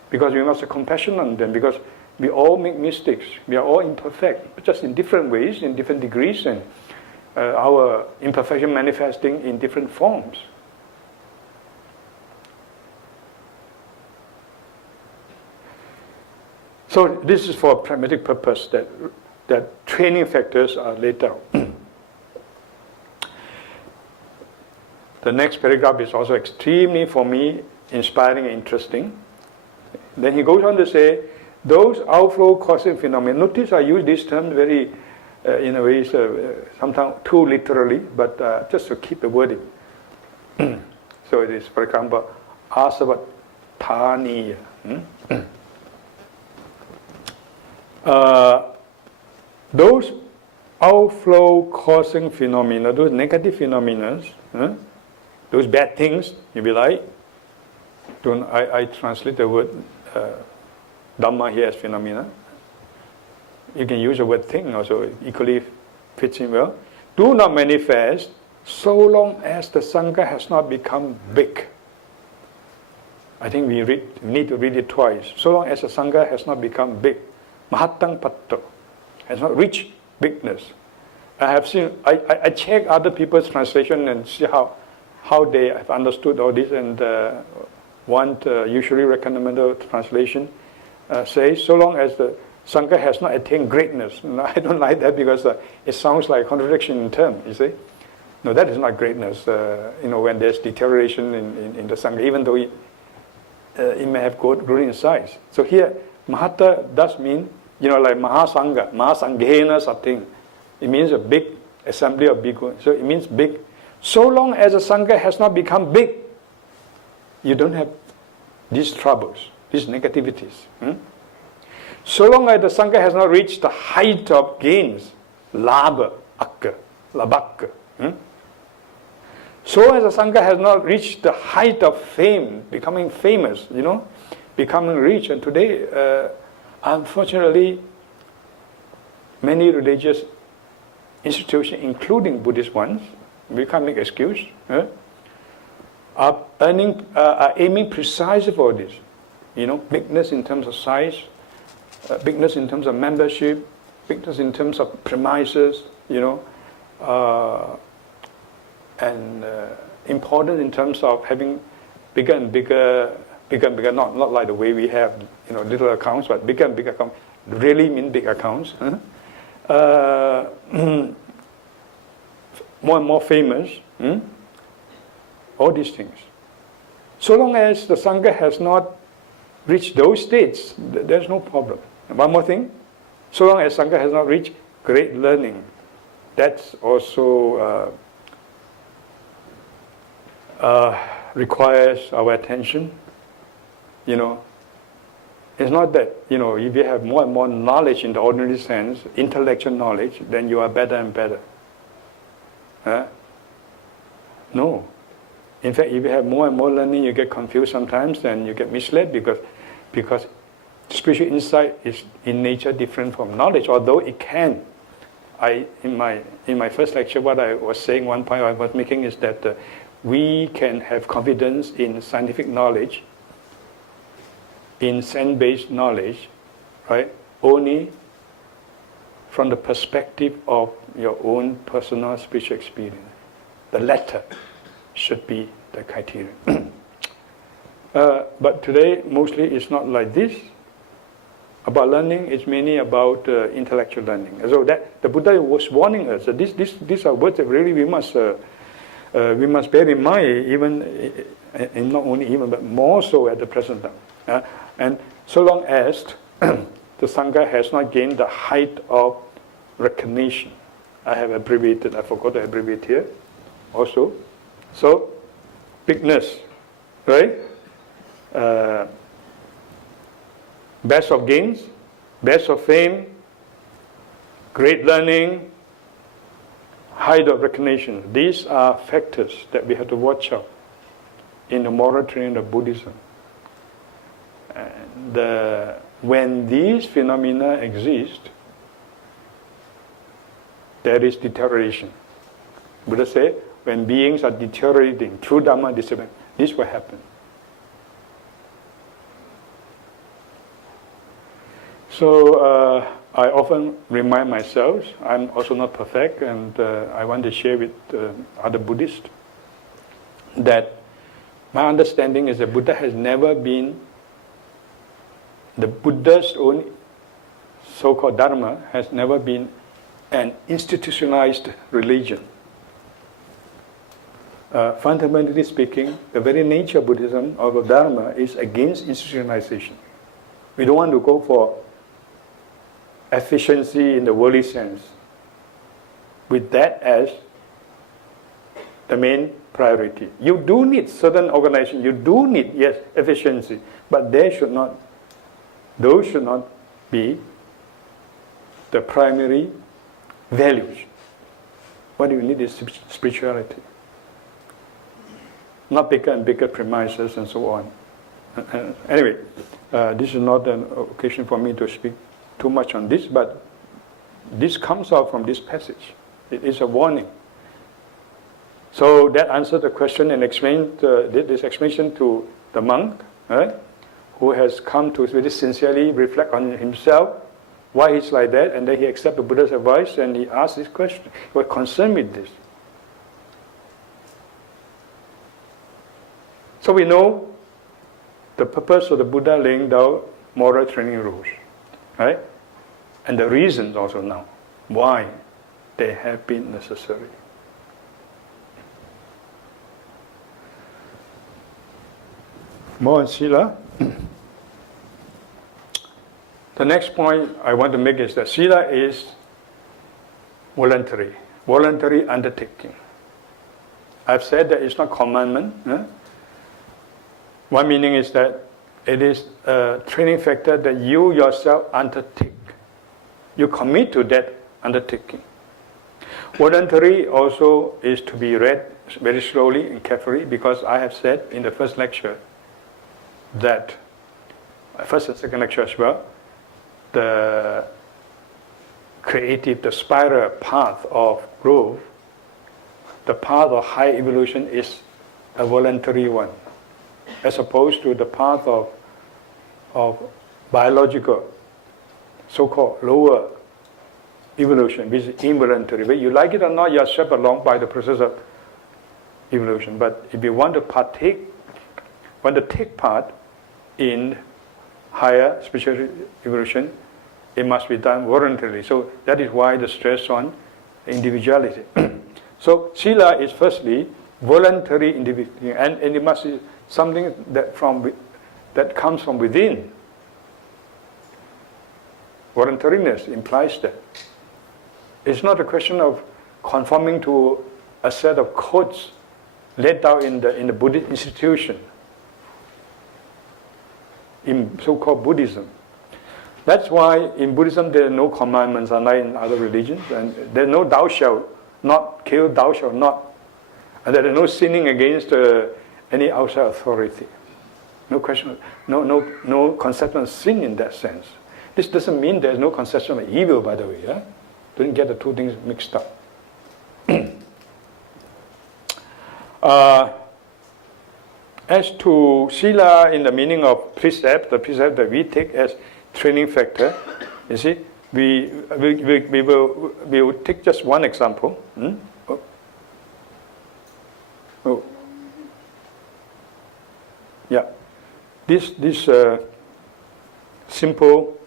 Because we must have compassion on them, because we all make mistakes. We are all imperfect, but just in different ways, in different degrees, and our imperfection manifesting in different forms. So this is for a pragmatic purpose that training factors are laid down. The next paragraph is also extremely, for me, inspiring and interesting. Then he goes on to say, those outflow causing phenomena. Notice I use this term very, in a way, sometimes too literally, but just to keep the wording. So it is, for example, asavat thaniya. Those outflow causing phenomena, those negative phenomena, those bad things, if you like. I translate the word Dhamma here as phenomena. You can use the word thing also, it equally fits in well. Do not manifest so long as the Sangha has not become big. I think we need to read it twice. So long as the Sangha has not become big. Mahatang patto, has not reached bigness. I have seen, I check other people's translation and see how they have understood all this, and one usually recommended translation says, so long as the Sangha has not attained greatness. No, I don't like that because it sounds like contradiction in term, you see. No, that is not greatness. When there's deterioration in the Sangha, even though it may have grown in size. So here, Mahata does mean, like Mahasangha, Mahasanghena something. It means a big assembly of bhikkhu. So it means big. So long as the Sangha has not become big, you don't have these troubles, these negativities. So long as the Sangha has not reached the height of gains, labha, akka, labhakka. So as the Sangha has not reached the height of fame, becoming famous, becoming rich. And today, unfortunately, many religious institutions, including Buddhist ones, we can't make excuse, are aiming precisely for this. Bigness in terms of size, bigness in terms of membership, bigness in terms of premises, and important in terms of having bigger and bigger, not like the way we have, little accounts, but bigger and bigger accounts, really mean big accounts. More and more famous, all these things. So long as the Sangha has not reached those states, there's no problem. And one more thing, so long as Sangha has not reached great learning, that's also requires our attention. It's not that, if you have more and more knowledge in the ordinary sense, intellectual knowledge, then you are better and better. No. In fact, if you have more and more learning, you get confused sometimes and you get misled because spiritual insight is in nature different from knowledge, although it can. In my first lecture, what I was saying, one point I was making is that we can have confidence in scientific knowledge, in sense-based knowledge, right? Only from the perspective of your own personal spiritual experience. The latter should be the criterion. But today, mostly it's not like this. About learning, it's mainly about intellectual learning. So that the Buddha was warning us that these are words that really we must we must bear in mind, even, and not only even, but more so at the present time. And so long as the Sangha has not gained the height of recognition, I have abbreviated, I forgot to abbreviate here also. So, bigness, right? Best of gains, best of fame, great learning, height of recognition. These are factors that we have to watch out in the moral training of Buddhism. And when these phenomena exist, there is deterioration. Buddha said, when beings are deteriorating through Dhamma discipline, this will happen. So I often remind myself, I'm also not perfect, and I want to share with other Buddhists that my understanding is that Buddha has never been, the Buddha's own so-called Dharma has never been an institutionalized religion. Fundamentally speaking, the very nature of Buddhism, of Dharma, is against institutionalization. We don't want to go for efficiency in the worldly sense, with that as the main priority. You do need certain organization, you do need, yes, efficiency, but those should not be the primary values. What you need is spirituality. Not bigger and bigger premises and so on. Anyway, this is not an occasion for me to speak too much on this, but this comes out from this passage. It is a warning. So that answered the question and explained this explanation to the monk, right, who has come to very sincerely reflect on himself, why he's like that, and then he accepted the Buddha's advice and he asked this question. He was concerned with this. So we know the purpose of the Buddha laying down moral training rules, right? And the reasons also now why they have been necessary. More on Sila. The next point I want to make is that Sila is voluntary undertaking. I've said that it's not commandment. One meaning is that it is a training factor that you yourself undertake. You commit to that undertaking. Voluntary also is to be read very slowly and carefully, because I have said in the first lecture that, first and second lecture as well, the creative, the spiral path of growth, the path of high evolution is a voluntary one, as opposed to the path of biological, so-called lower evolution, which is involuntary. Whether you like it or not, you are swept along by the process of evolution. But if you want to take part in higher spiritual evolution, it must be done voluntarily. So that is why the stress on individuality. So Sila is firstly voluntary individuality, and it must be something that comes from within. Voluntariness implies that. It's not a question of conforming to a set of codes laid down in the Buddhist institution, in so-called Buddhism. That's why in Buddhism there are no commandments, unlike in other religions, and there's no thou shalt not kill, thou shalt not, and there is no sinning against any outside authority. No question, no conception of sin in that sense. This doesn't mean there's no conception of evil, by the way. Yeah? Don't get the two things mixed up. As to Sila in the meaning of precept, the precept that we take as training factor, you see, we will take just one example. Yeah, this simple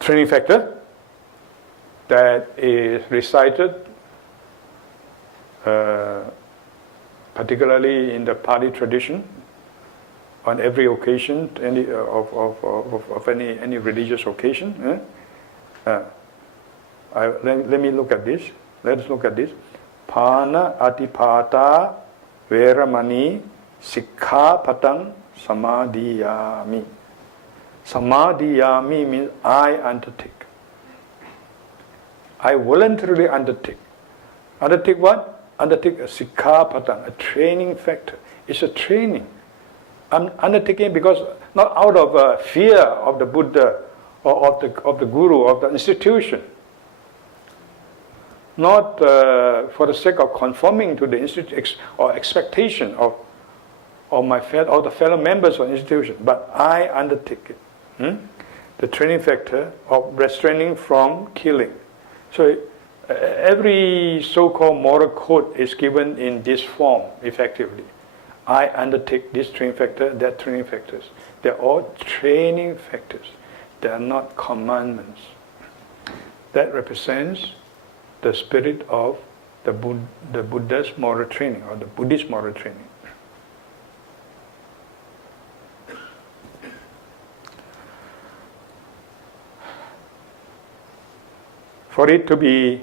training factor that is recited, particularly in the Pali tradition, on every occasion, any religious occasion. Let me look at this. Let's look at this. Pana atipata veramani sikha patang samadhiyami. Samadhiyami means I undertake. I voluntarily undertake. Undertake what? Undertake a sikha patang, a training factor. It's a training. I'm undertaking because not out of fear of the Buddha or of the Guru, of the institution. Not for the sake of conforming to the institution or expectation of the fellow members of the institution, but I undertake it. The training factor of restraining from killing. So every so-called moral code is given in this form, effectively. I undertake this training factor, that training factors. They're all training factors. They are not commandments. That represents the spirit of the Buddha's moral training, or the Buddhist moral training. For it to be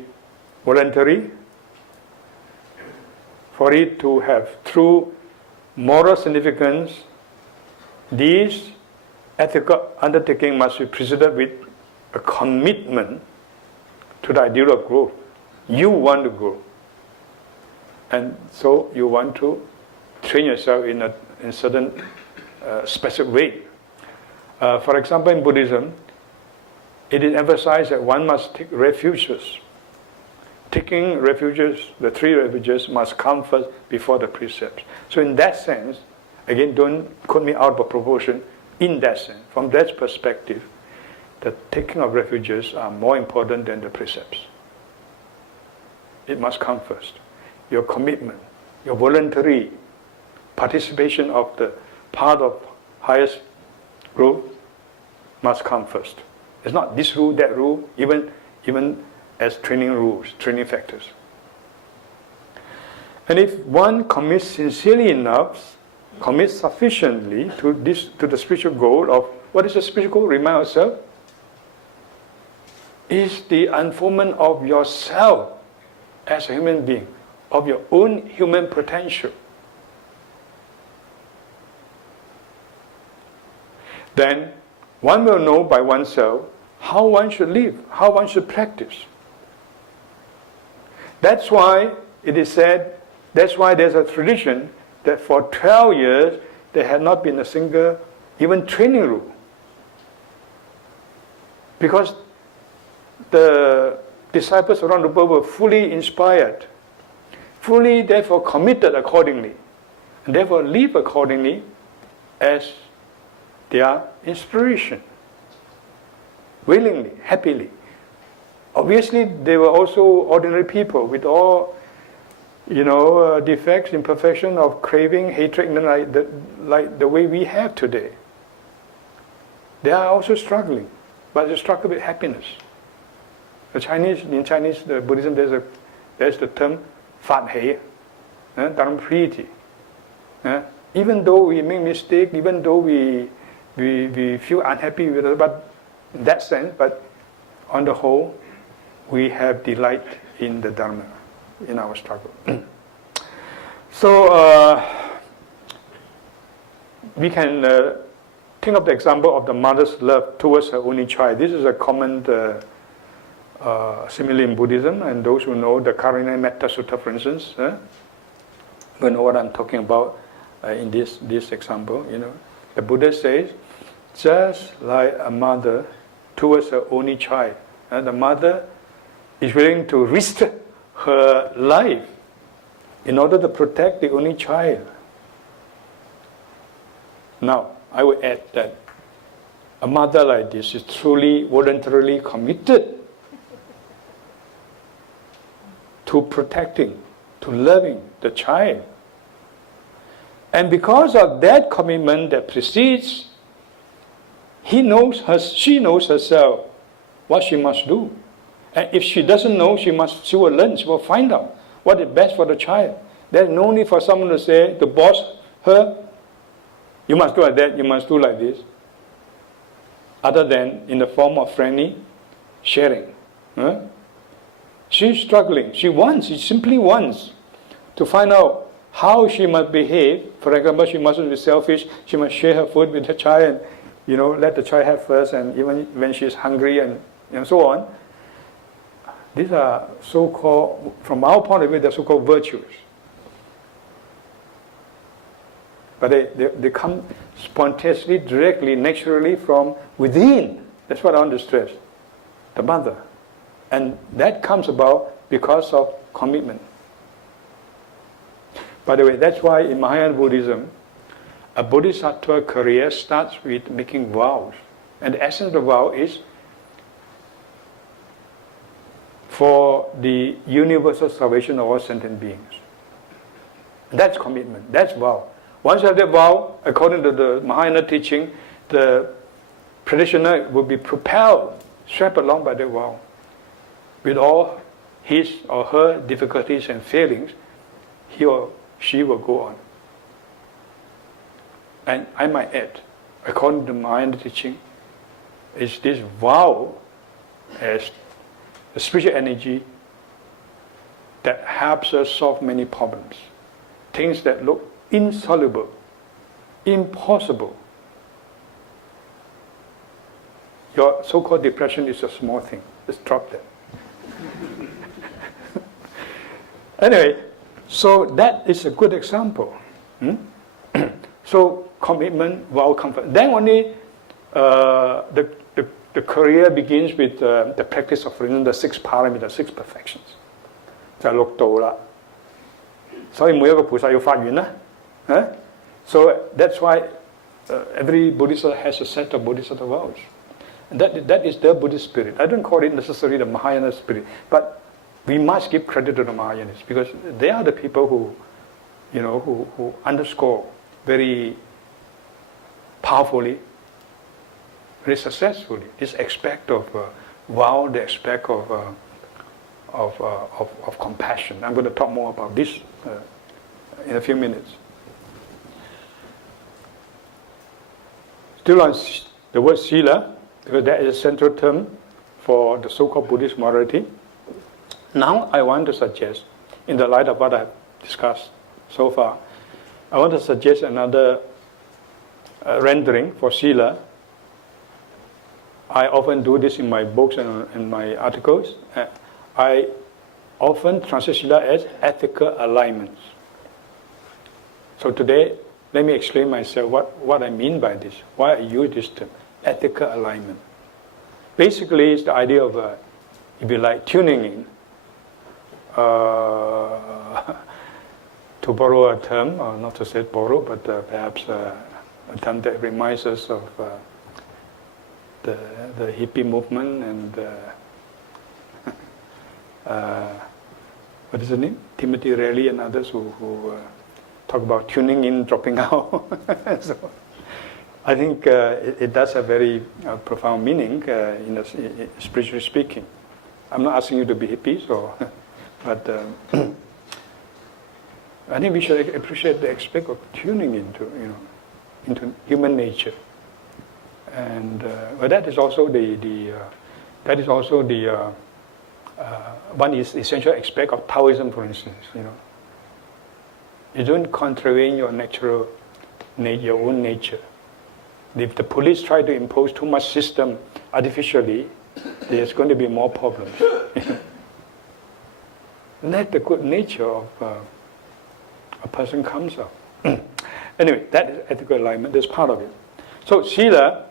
voluntary, for it to have true moral significance, these ethical undertaking must be preceded with a commitment to the ideal of growth. You want to grow, and so you want to train yourself in a certain specific way. For example, in Buddhism, it is emphasized that one must take refuges. Taking refuges, the 3 refuges must come first before the precepts. So in that sense, again, don't quote me out of proportion, in that sense, from that perspective, the taking of refuges are more important than the precepts. It must come first. Your commitment, your voluntary participation of the part of highest growth must come first. It's not this rule, that rule, even as training rules, training factors. And if one commits sincerely enough, commits sufficiently to the spiritual goal of, what is the spiritual goal? Remind ourselves, is the unfoldment of yourself as a human being, of your own human potential. Then one will know by oneself how one should live, how one should practice. That's why it is said, that's why there's a tradition that for 12 years there had not been a single, even training rule. Because the disciples around the world were fully inspired, fully therefore committed accordingly, and therefore live accordingly as their inspiration, willingly, happily. Obviously, they were also ordinary people with all, defects, imperfection of craving, hatred, like the way we have today. They are also struggling, but they struggle with happiness. In Chinese, the Buddhism, there's the term "fat hei," Dharma priti. Even though we make mistakes, even though we feel unhappy with it, but in that sense, but on the whole, we have delight in the Dharma, in our struggle. So we can think of the example of the mother's love towards her only child. This is a common simile in Buddhism, and those who know the Karuna Metta Sutta, for instance, will know what I'm talking about in this example. The Buddha says, just like a mother towards her only child, and the mother is willing to risk her life in order to protect the only child. Now, I would add that a mother like this is truly voluntarily committed to protecting, to loving the child. And because of that commitment that precedes, she knows herself what she must do. And if she doesn't know, she will learn, she will find out what is best for the child. There's no need for someone to say, to boss her, you must do like that, you must do like this. Other than in the form of friendly sharing. She's struggling. She simply wants to find out how she must behave. For example, she mustn't be selfish. She must share her food with the child and, let the child have first, and even when she's hungry and so on. These are so-called, from our point of view, they're so-called virtues. But they come spontaneously, directly, naturally from within. That's what I want to stress. The mother. And that comes about because of commitment. By the way, that's why in Mahayana Buddhism, a bodhisattva career starts with making vows. And the essence of the vow is for the universal salvation of all sentient beings. That's commitment. That's vow. Once you have that vow, according to the Mahayana teaching, the practitioner will be propelled, swept along by that vow. With all his or her difficulties and failings, he or she will go on. And I might add, according to Mahayana teaching, is this vow as the spiritual energy that helps us solve many problems. Things that look insoluble, impossible. Your so-called depression is a small thing. Just drop that. Anyway, so that is a good example. So commitment, vow, comfort. Then only the career begins with the practice of the 6 parameters, 6 perfections. 就係6道啦。所以每一個菩薩要發願啦。So that's why every Bodhisattva has a set of Bodhisattva vows. And that is the Buddhist spirit. I don't call it necessarily the Mahayana spirit, but we must give credit to the Mahayanas because they are the people who, who underscore very powerfully, very successfully this aspect of vow, the aspect of compassion. I'm going to talk more about this in a few minutes. Still on the word sila, because that is a central term for the so-called Buddhist morality. Now I want to suggest, in the light of what I've discussed so far, I want to suggest another rendering for sila. I often do this in my books and in my articles. I often translate sila as ethical alignments. So today, let me explain myself what I mean by this, why I use this term, ethical alignment. Basically, it's the idea of, if you like, tuning in. To borrow a term, or not to say borrow, but perhaps a term that reminds us of the hippie movement and what is the name? Timothy Riley and others who talk about tuning in, dropping out. So I think it does have very profound meaning, spiritually speaking. I'm not asking you to be hippies, but I think we should appreciate the aspect of tuning into human nature, and but that is also one essential aspect of Taoism, for instance. You don't contravene your your own nature. If the police try to impose too much system artificially, there's going to be more problems. Let the good nature of a person comes up. Anyway, that is ethical alignment. That's part of it. So sila,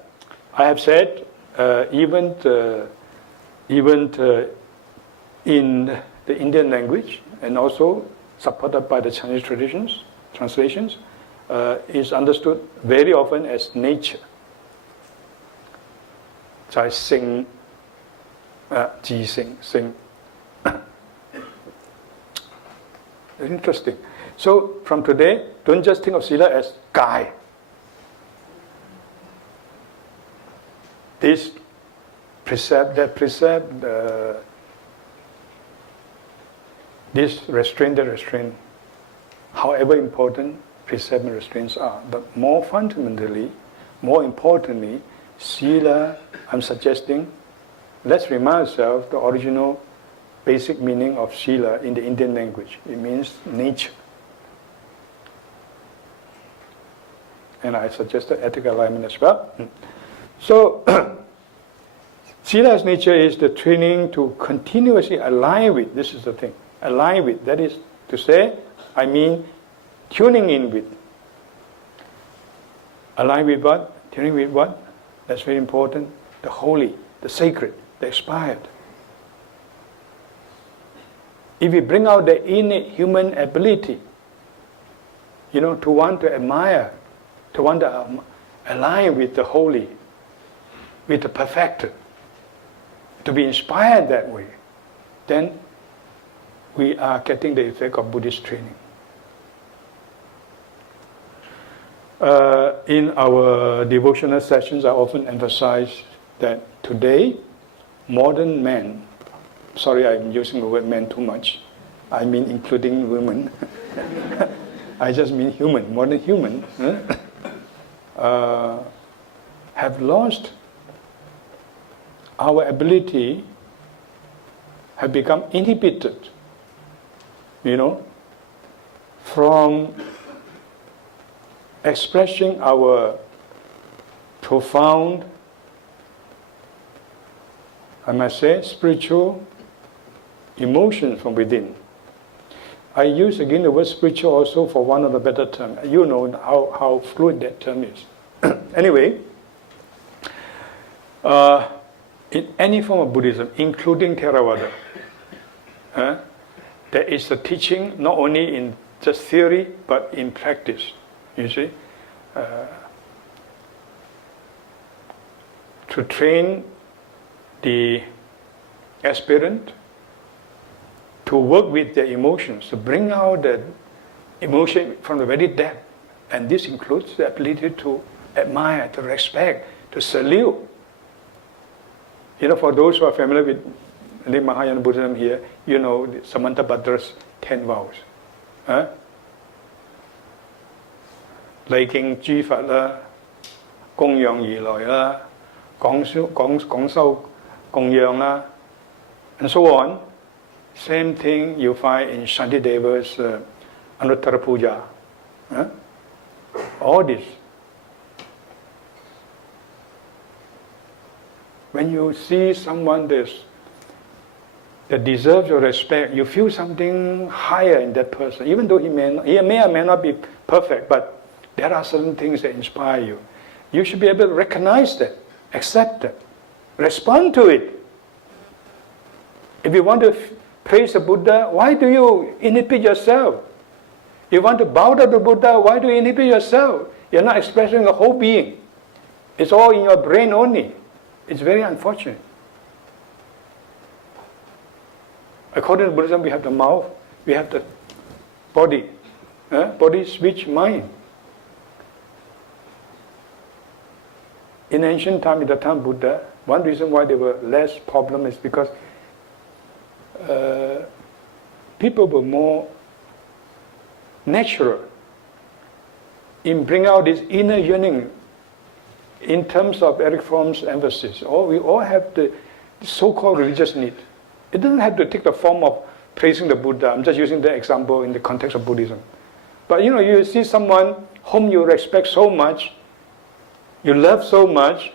I have said, even in the Indian language, and also supported by the Chinese translations, is understood very often as nature. 就係性，自性。Interesting. So from today, don't just think of sila as Kai. This precept, that precept, this restraint, however important precept and restraints are, but more fundamentally, more importantly, sila, I'm suggesting, let's remind ourselves the original basic meaning of sila in the Indian language. It means nature. And I suggested ethical alignment as well. So, sila's nature is the training to continuously align with, this is the thing, align with, that is to say, I mean, tuning in with. Align with what? Tuning with what? That's very important. The holy, the sacred, the expired. If we bring out the innate human ability, to want to admire, to want to align with the holy, with the perfected, to be inspired that way, then we are getting the effect of Buddhist training. In our devotional sessions, I often emphasize that today, modern men, sorry I'm using the word men too much, I mean including women, I just mean human, modern human, have lost our ability, have become inhibited, from expressing our profound, I must say, spiritual emotions from within. I use again the word spiritual also for one of the better terms. You know how fluid that term is. Anyway, in any form of Buddhism, including Theravada, there is a teaching not only in just theory but in practice. You see, to train the aspirant to work with their emotions, to bring out the emotion from the very depth, and this includes the ability to admire, to respect, to salute. For those who are familiar with the Mahayana Buddhism here, Samantabhadra's 10 vows. Lạy敬諸佛啦，供養如來啦，廣修供養啦 and so on. Same thing you find in Shantideva's Anuttara Puja. All this. When you see someone that deserves your respect, you feel something higher in that person, even though he may or may not be perfect, but there are certain things that inspire you. You should be able to recognize that, accept that, respond to it. If you want to praise the Buddha, why do you inhibit yourself? You want to bow to the Buddha, why do you inhibit yourself? You're not expressing the whole being. It's all in your brain only. It's very unfortunate. According to Buddhism, we have the mouth, we have the body. Body, speech, mind. In ancient time, in the time of Buddha, one reason why there were less problem is because people were more natural in bringing out this inner yearning in terms of Eric Fromm's emphasis. We all have the so-called religious need. It doesn't have to take the form of praising the Buddha. I'm just using the example in the context of Buddhism. But you see someone whom you respect so much, you love so much,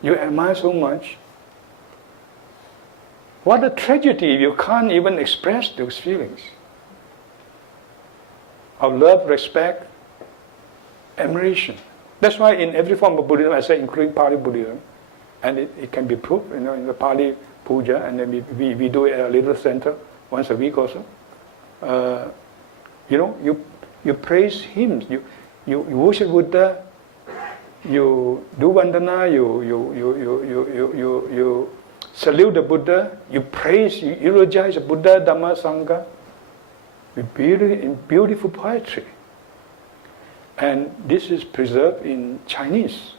you admire so much. What a tragedy if you can't even express those feelings of love, respect, admiration. That's why in every form of Buddhism, I say including Pali Buddhism, and it can be proved, in the Pali Puja, and then we do it at a little center once a week also. You praise hymns, you worship Buddha, you do vandana, you salute the Buddha, you praise, you eulogize the Buddha, Dhamma, Sangha, in beautiful poetry. And this is preserved in Chinese.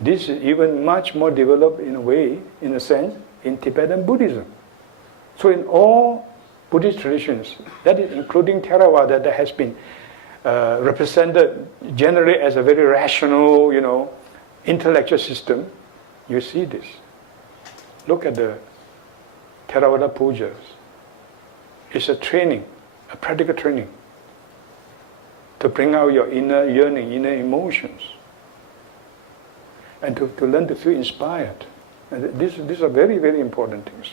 This is even much more developed in a way, in a sense, in Tibetan Buddhism. So in all Buddhist traditions, that is including Theravada, that has been represented generally as a very rational, intellectual system, you see this. Look at the Theravada pujas. It's a training, a practical training to bring out your inner yearning, inner emotions, and to learn to feel inspired. And these are very, very important things.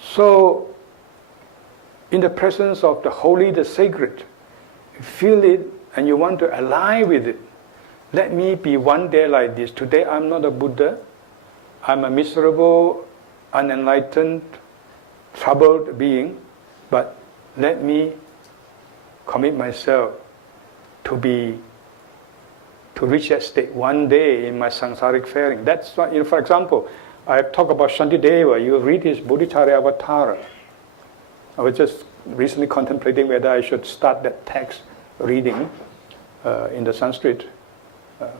So, in the presence of the holy, the sacred, you feel it and you want to align with it. Let me be one day like this. Today I'm not a Buddha. I'm a miserable, unenlightened, troubled being. But let me commit myself to reach that state one day in my samsaric faring. That's why, for example, I talk about Shantideva. You read his Bodhicharya Avatara. I was just recently contemplating whether I should start that text reading in the Sanskrit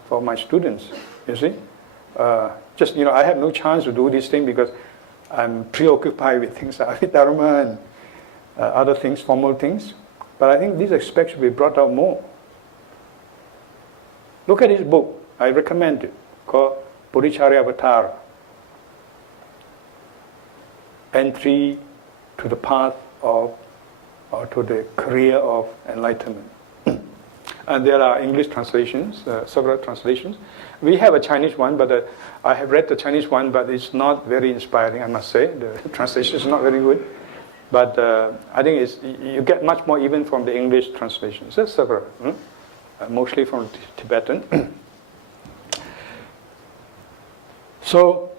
for my students. You see, I have no chance to do this thing because I'm preoccupied with things like Dharma and other things, formal things. But I think these aspects should be brought out more. Look at his book. I recommend it, called Bodhicharya Avatara. Entry to the path of, or to the career of enlightenment. And there are English translations, several translations. We have a Chinese one, but I have read the Chinese one, but it's not very inspiring, I must say. The translation is not very good. But I think you get much more even from the English translations. There's several, mostly from Tibetan. So,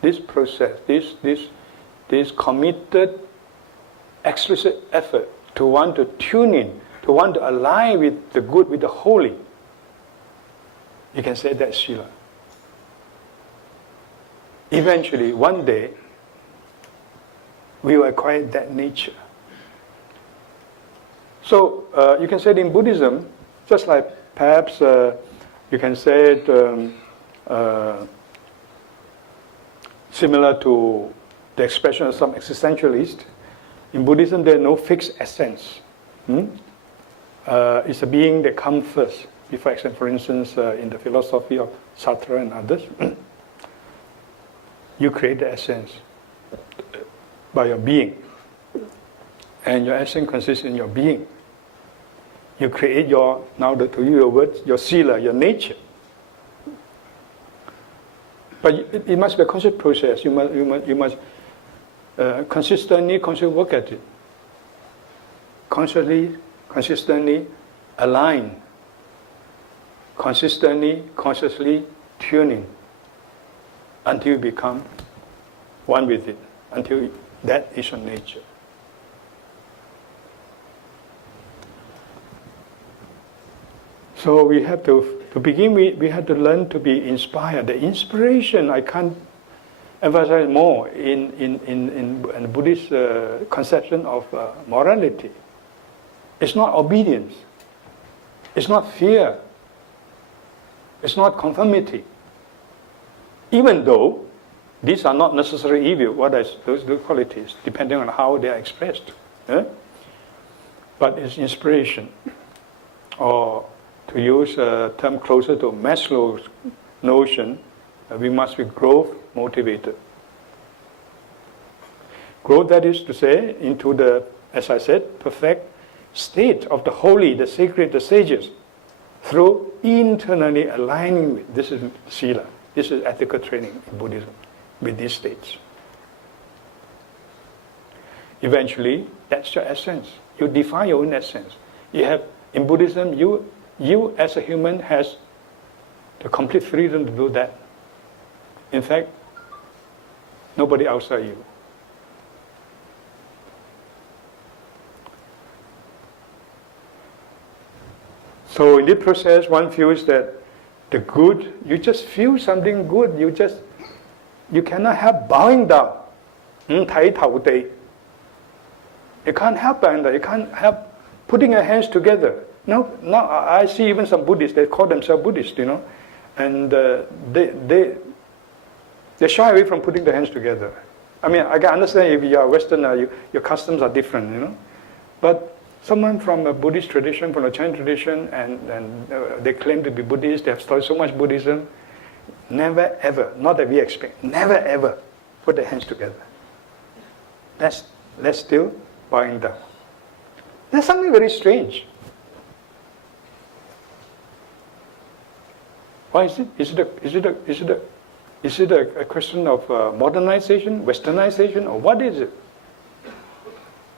this process, this committed, explicit effort to want to tune in, to want to align with the good, with the holy, you can say that's Sila. Eventually, one day, we will acquire that nature. So, you can say it in Buddhism, just like perhaps you can say it similar to the expression of some existentialist. In Buddhism, there is no fixed essence. It's a being that comes first. For instance, in the philosophy of Sartre and others, you create the essence by your being. And your essence consists in your being. You create your, now to use your words, your sila, your nature. But it must be a conscious process. You must consistently work at it. Consistently align. Consciously tuning until you become one with it. Until that is your nature. So we have to begin with, we have to learn to be inspired. The inspiration, I can't emphasize more in Buddhist conception of morality. It's not obedience. It's not fear. It's not conformity. Even though these are not necessarily evil, what are those qualities, depending on how they are expressed. But it's inspiration. Or to use a term closer to Maslow's notion, we must be growth motivated. Growth, that is to say, into the, as I said, perfect state of the holy, the sacred, the sages, through internally aligning with, this is sila, this is ethical training in Buddhism, with these states. Eventually, that's your essence. You define your own essence. You have, in Buddhism, you as a human has the complete freedom to do that. In fact, nobody outside you. So in this process, one feels that the good, you just feel something good, you cannot help bowing down. You can't help bowing down, you can't help putting your hands together. Now I see even some Buddhists, they call themselves Buddhist, and they shy away from putting their hands together. I mean, I can understand if you are Westerner, your customs are different, But someone from a Buddhist tradition, from a Chinese tradition, and they claim to be Buddhist, they have studied so much Buddhism, never ever, not that we expect, never ever put their hands together. That's still bowing down. There's something very strange. Why is it? Is it a question of modernization, westernization, or what is it?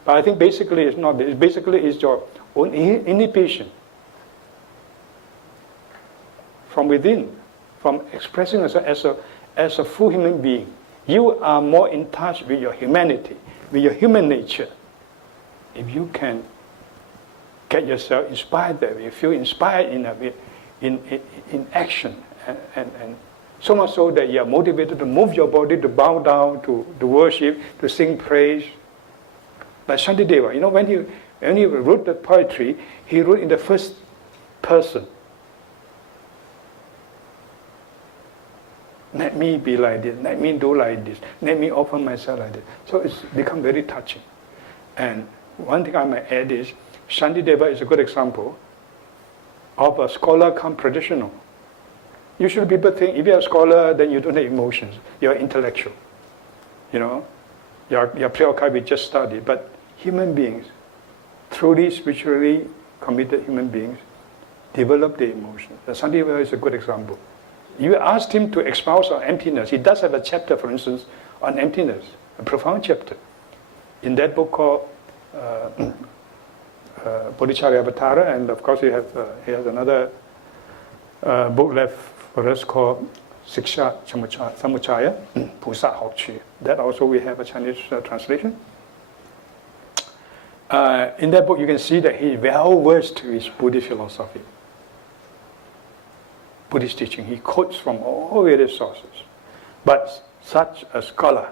But I think basically it's not. Basically it's your own inhibition from within, from expressing yourself as a full human being. You are more in touch with your humanity, with your human nature. If you can get yourself inspired that way, you feel inspired in action, and so much so that you are motivated to move your body, to bow down, to worship, to sing praise. Like Shantideva, when he wrote the poetry, he wrote in the first person. Let me be like this, let me do like this, let me offer myself like this. So it's become very touching. And one thing I might add is, Shantideva is a good example of a scholar come practitioner. Usually people think if you're a scholar, then you don't have emotions. You're intellectual. You're preoccupied with just study. But human beings, truly spiritually committed human beings, develop the emotions. Shantideva is a good example. You asked him to espouse on emptiness. He does have a chapter, for instance, on emptiness, a profound chapter. In that book called Bodhicharyavatara, and of course he has another book left for us called Siksha Samuchaya, Pusa Hokchi. That also we have a Chinese translation. In that book you can see that he is well versed in his Buddhist philosophy, Buddhist teaching. He quotes from all various sources. But such a scholar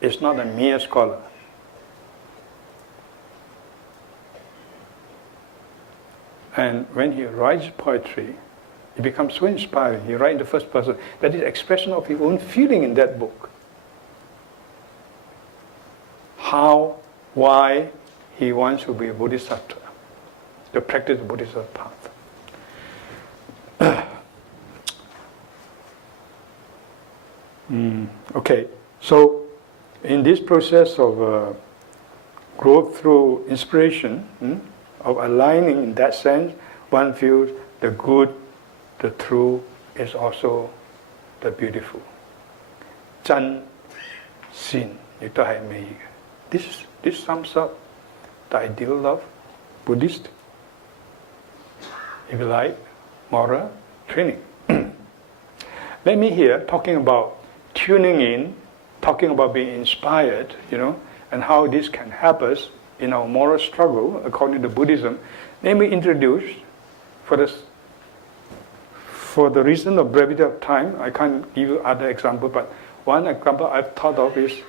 is not a mere scholar. And when he writes poetry, it becomes so inspiring. He writes in the first person. That is expression of his own feeling in that book. How, why he wants to be a bodhisattva, to practice the Bodhisattva path. Okay, so in this process of growth through inspiration, of aligning in that sense, one feels the good, the true is also the beautiful. Chan, sin, this sums up the ideal of Buddhist, if you like, moral training. Let me here talking about tuning in, talking about being inspired, and how this can help us in our moral struggle according to Buddhism. Let me introduce, for the reason of brevity of time, I can't give you other examples, but one example I've thought of is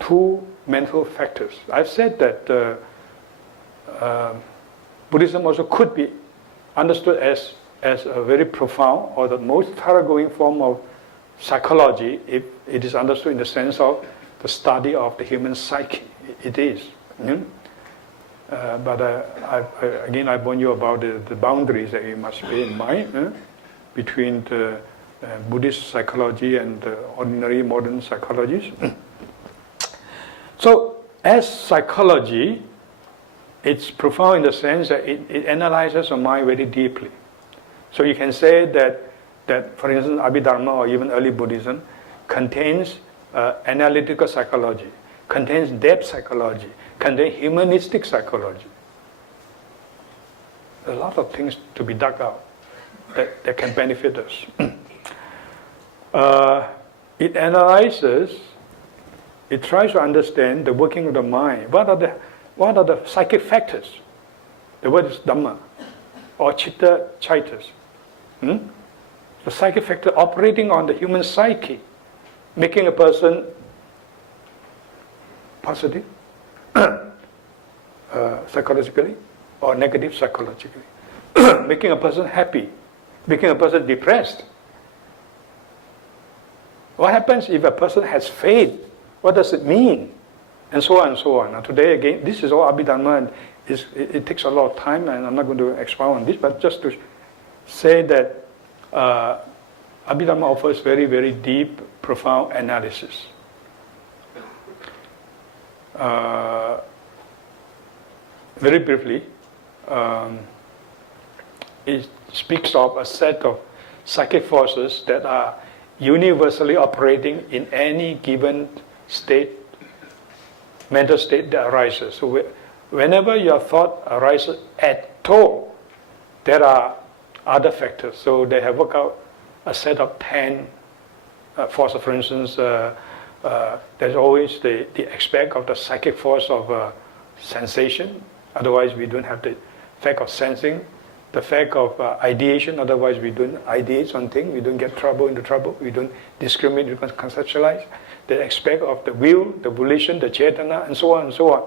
two mental factors. I've said that Buddhism also could be understood as a very profound or the most thoroughgoing form of psychology if it is understood in the sense of the study of the human psyche. It is. But I warn you about the boundaries that you must bear in mind between the Buddhist psychology and the ordinary modern psychologies. So, as psychology, it's profound in the sense that it analyzes the mind very deeply. So you can say that for instance, Abhidharma or even early Buddhism contains analytical psychology, contains depth psychology, contains humanistic psychology. There are a lot of things to be dug out that can benefit us. It analyzes, it tries to understand the working of the mind. What are the psychic factors? The word is Dhamma, or Chitta Chaitas. The psychic factor operating on the human psyche, making a person positive, psychologically or negative psychologically. Making a person happy, making a person depressed. What happens if a person has faith? What does it mean? And so on and so on. Now today again, this is all Abhidharma, and it takes a lot of time, and I'm not going to expound on this, but just to say that Abhidharma offers very, very deep, profound analysis. Very briefly, it speaks of a set of psychic forces that are universally operating in any given state, mental state that arises. So whenever your thought arises at all, there are other factors. So they have worked out a set of 10 forces. For instance, there's always the aspect of the psychic force of sensation. Otherwise, we don't have the fact of sensing. The fact of ideation. Otherwise, we don't ideate on things. We don't get into trouble. We don't discriminate. We don't conceptualize. The aspect of the will, the volition, the cetana, and so on and so on.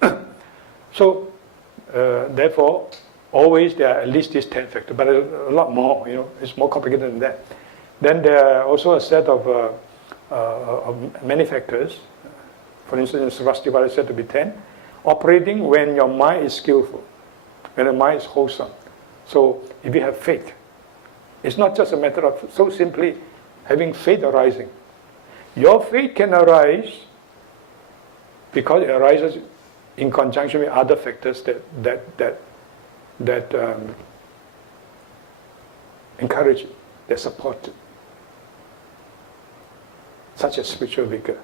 Huh? So, therefore, always there are at least these 10 factors, but a lot more. It's more complicated than that. Then there are also a set of many factors. For instance, in Sarvastivada is said to be 10, operating when your mind is skillful, when the mind is wholesome. So, if you have faith, it's not just a matter of so simply having faith arising. Your faith can arise because it arises in conjunction with other factors that encourage it, that support it, such as spiritual vigor,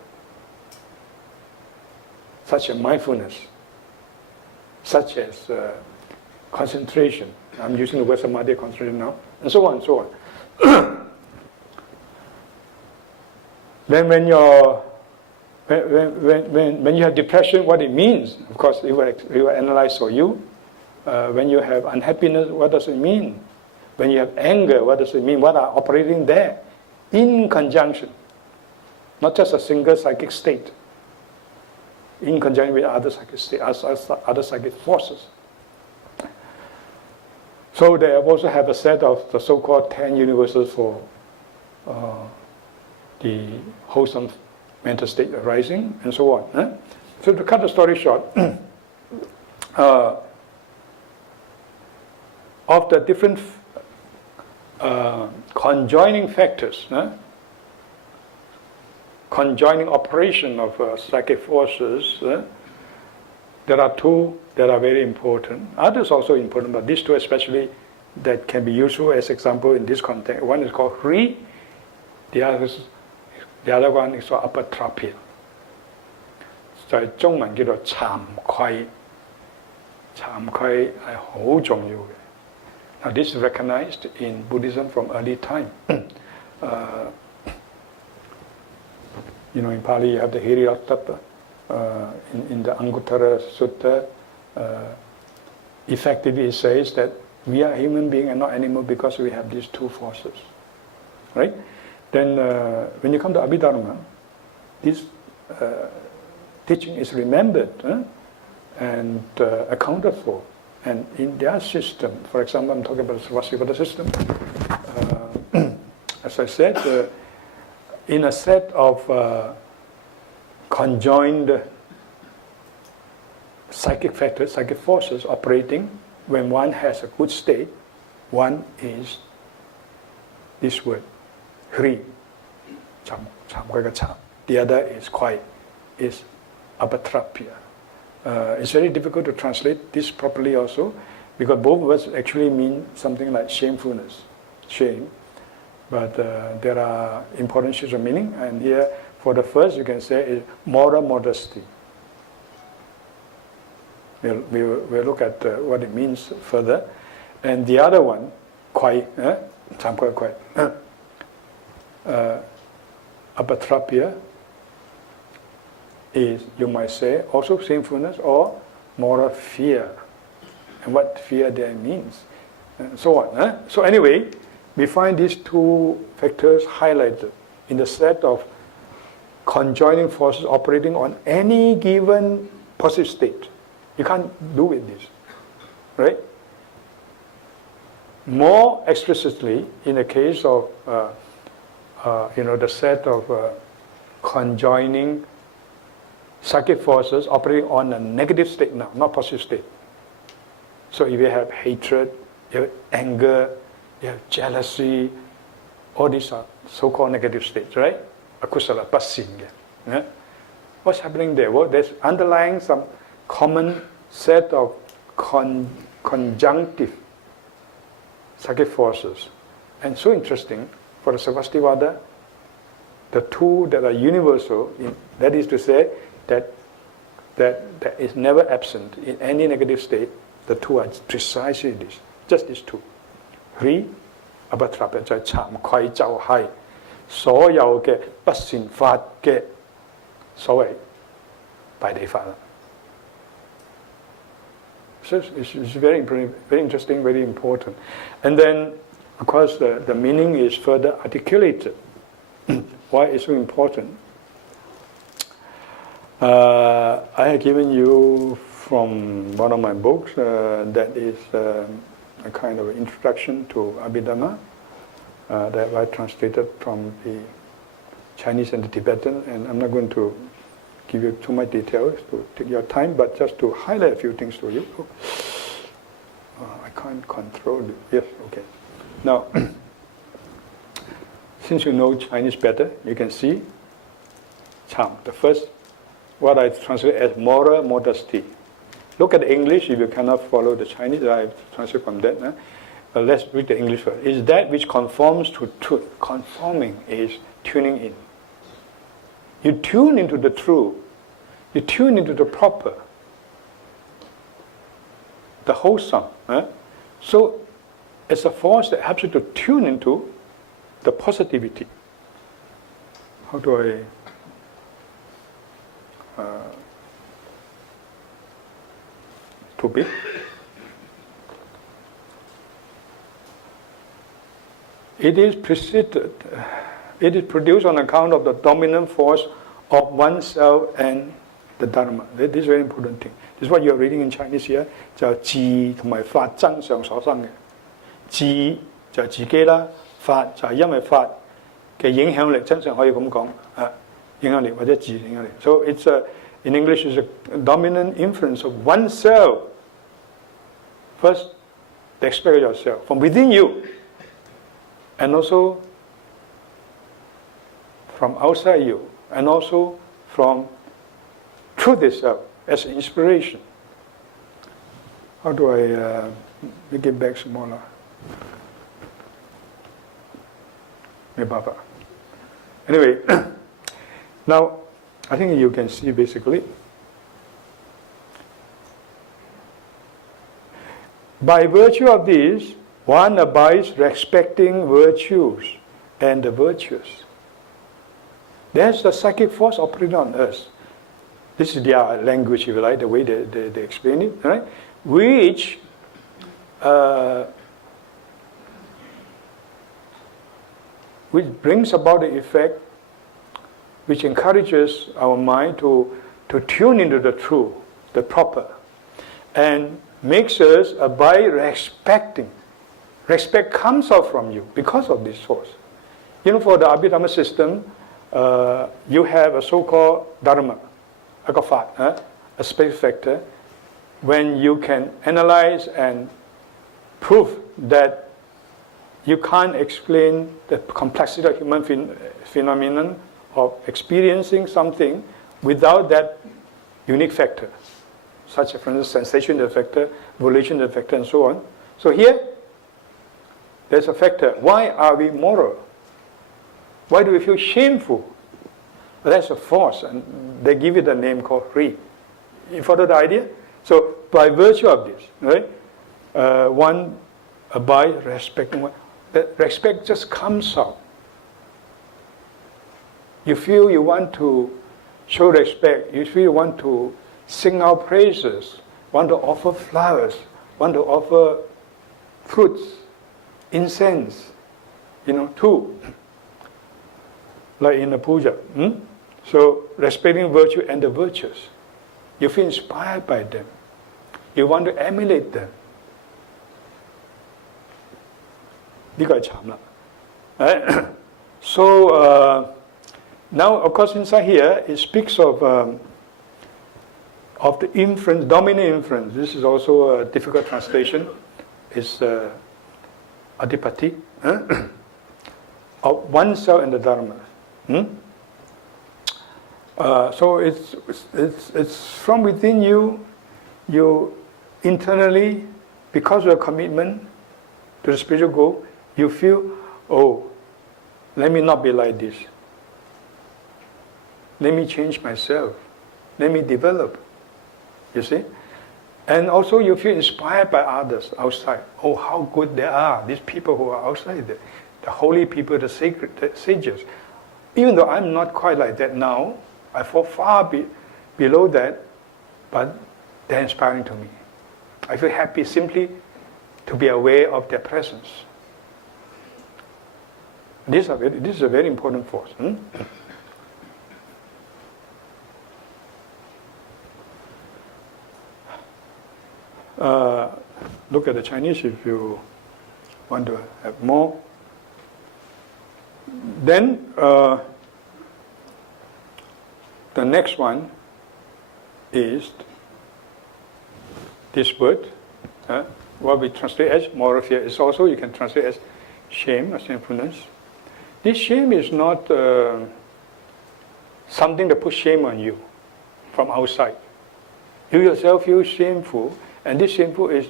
such as mindfulness, such as concentration. I'm using the word samadhi, concentration now, and so on and so on. Then when you have depression, what it means, of course, it will analyze for you. When you have unhappiness, what does it mean? When you have anger, what does it mean? What are operating there? In conjunction. Not just a single psychic state. In conjunction with other psychic states, other psychic forces. So they also have a set of the so-called 10 universals for the wholesome mental state arising, and so on. Huh? So to cut the story short, of the different conjoining factors, conjoining operation of psychic forces, there are two that are very important. Others also important, but these two especially that can be useful as example in this context. One is called Hri, the other one is called Apatrapya. 就係中文叫做慚愧，慚愧係好重要嘅。Now this is recognized in Buddhism from early time. In Pali you have the Hiriyottapa. In the Anguttara Sutta, effectively it says that we are human beings and not animal because we have these two forces. Right? Then when you come to Abhidharma, this teaching is remembered and accounted for. And in their system, for example, I'm talking about the Sarvastivada system, as I said, in a set of conjoined psychic factors, psychic forces operating, when one has a good state, one is this word, Hri, the other is quiet, is Apatrapya. It's very difficult to translate this properly also, because both words actually mean something like shamefulness, shame. But there are important shades of meaning, and here, for the first, you can say is moral modesty. We'll look at what it means further. And the other one, quiet, Apatrapya, is, you might say, also sinfulness or moral fear. And what fear there means, and so on. So anyway, we find these two factors highlighted in the set of conjoining forces operating on any given positive state. You can't do with this, right? More explicitly, in the case of the set of conjoining psychic forces operating on a negative state now, not positive state. So if you have hatred, you have anger, you have jealousy, all these are so-called negative states, right? Akusala, pasin. Yeah? What's happening there? Well, there's underlying some common set of conjunctive psychic forces. And so interesting, for the Sarvastivada, the two that are universal, that is to say, that is never absent in any negative state, the two are precisely this, just these two. Ri, abatrapa, 就係慚愧就係所有嘅不善法嘅所謂大地法啦。So it's very interesting, very important. And then, of course, the meaning is further articulated. Why it's so important? I have given you from one of my books that is a kind of introduction to Abhidhamma that I translated from the Chinese and the Tibetan, and I'm not going to give you too much details to take your time, but just to highlight a few things to you. I can't control it. Yes, okay. Now, since you know Chinese better, you can see Cham, the first, what I translate as moral modesty. Look at the English if you cannot follow the Chinese. I translate from that. Let's read the English first. Is that which conforms to truth. Conforming is tuning in. You tune into the true. You tune into the proper. The wholesome. So it's a force that helps you to tune into the positivity. How do I... too big? It is preceded, it is produced on account of the dominant force of oneself and the Dharma. This is a very important thing. This is what you are reading in Chinese here. 就係自同埋法真相所生嘅。自就係自己啦，法就係因為法嘅影響力，真相可以咁講影響力或者自影響力。So it's in English is a dominant influence of oneself. First, the aspect of yourself from within you, and also from outside you, and also from truth itself as inspiration. How do I make it back smaller? Anyway, now I think you can see basically. By virtue of this, one abides respecting virtues and the virtuous. There's the psychic force operating on us. This is their language, if you like, the way they explain it, right? Which brings about the effect, which encourages our mind to tune into the true, the proper, and makes us abide respecting. Respect comes out from you because of this force. You know, for the Abhidhamma system, you have a so-called Dharma, a space factor, when you can analyze and prove that you can't explain the complexity of human phenomenon of experiencing something without that unique factor, such as, for instance, sensation factor, volition factor, and so on. So here, there's a factor. Why are we moral? Why do we feel shameful? Well, that's a force, and they give it a name called Ri. You follow the idea? So, by virtue of this, right, one abides respecting one. That respect just comes out. You feel you want to show respect. You feel you want to sing out praises, want to offer flowers, want to offer fruits, incense, too. Like in the puja. So respecting virtue and the virtues. You feel inspired by them. You want to emulate them. 呢個係慘啦。Right? So now, of course, inside here it speaks of the inference, dominant inference. This is also a difficult translation. It's adipati of oneself and the Dharma. So it's from within you. You internally, because of your commitment to the spiritual goal, you feel, oh, let me not be like this. Let me change myself. Let me develop. You see? And also you feel inspired by others outside. Oh, how good they are, these people who are outside, the holy people, the sacred, the sages. Even though I'm not quite like that now, I fall far below that, but they're inspiring to me. I feel happy simply to be aware of their presence. This is a very important force. Look at the Chinese if you want to have more. Then the next one is this word, what we translate as moral fear. Is also, you can translate as shame or sinfulness. This shame is not something that puts shame on you from outside. You yourself feel shameful, and this shameful is,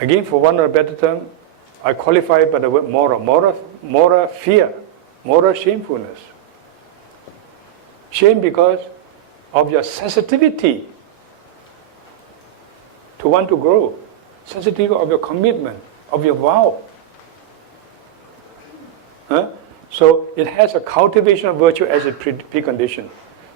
again, for one or a better term, I qualify it by the word moral fear, moral shamefulness. Shame because of your sensitivity to want to grow, sensitivity of your commitment, of your vow. So it has a cultivation of virtue as a precondition.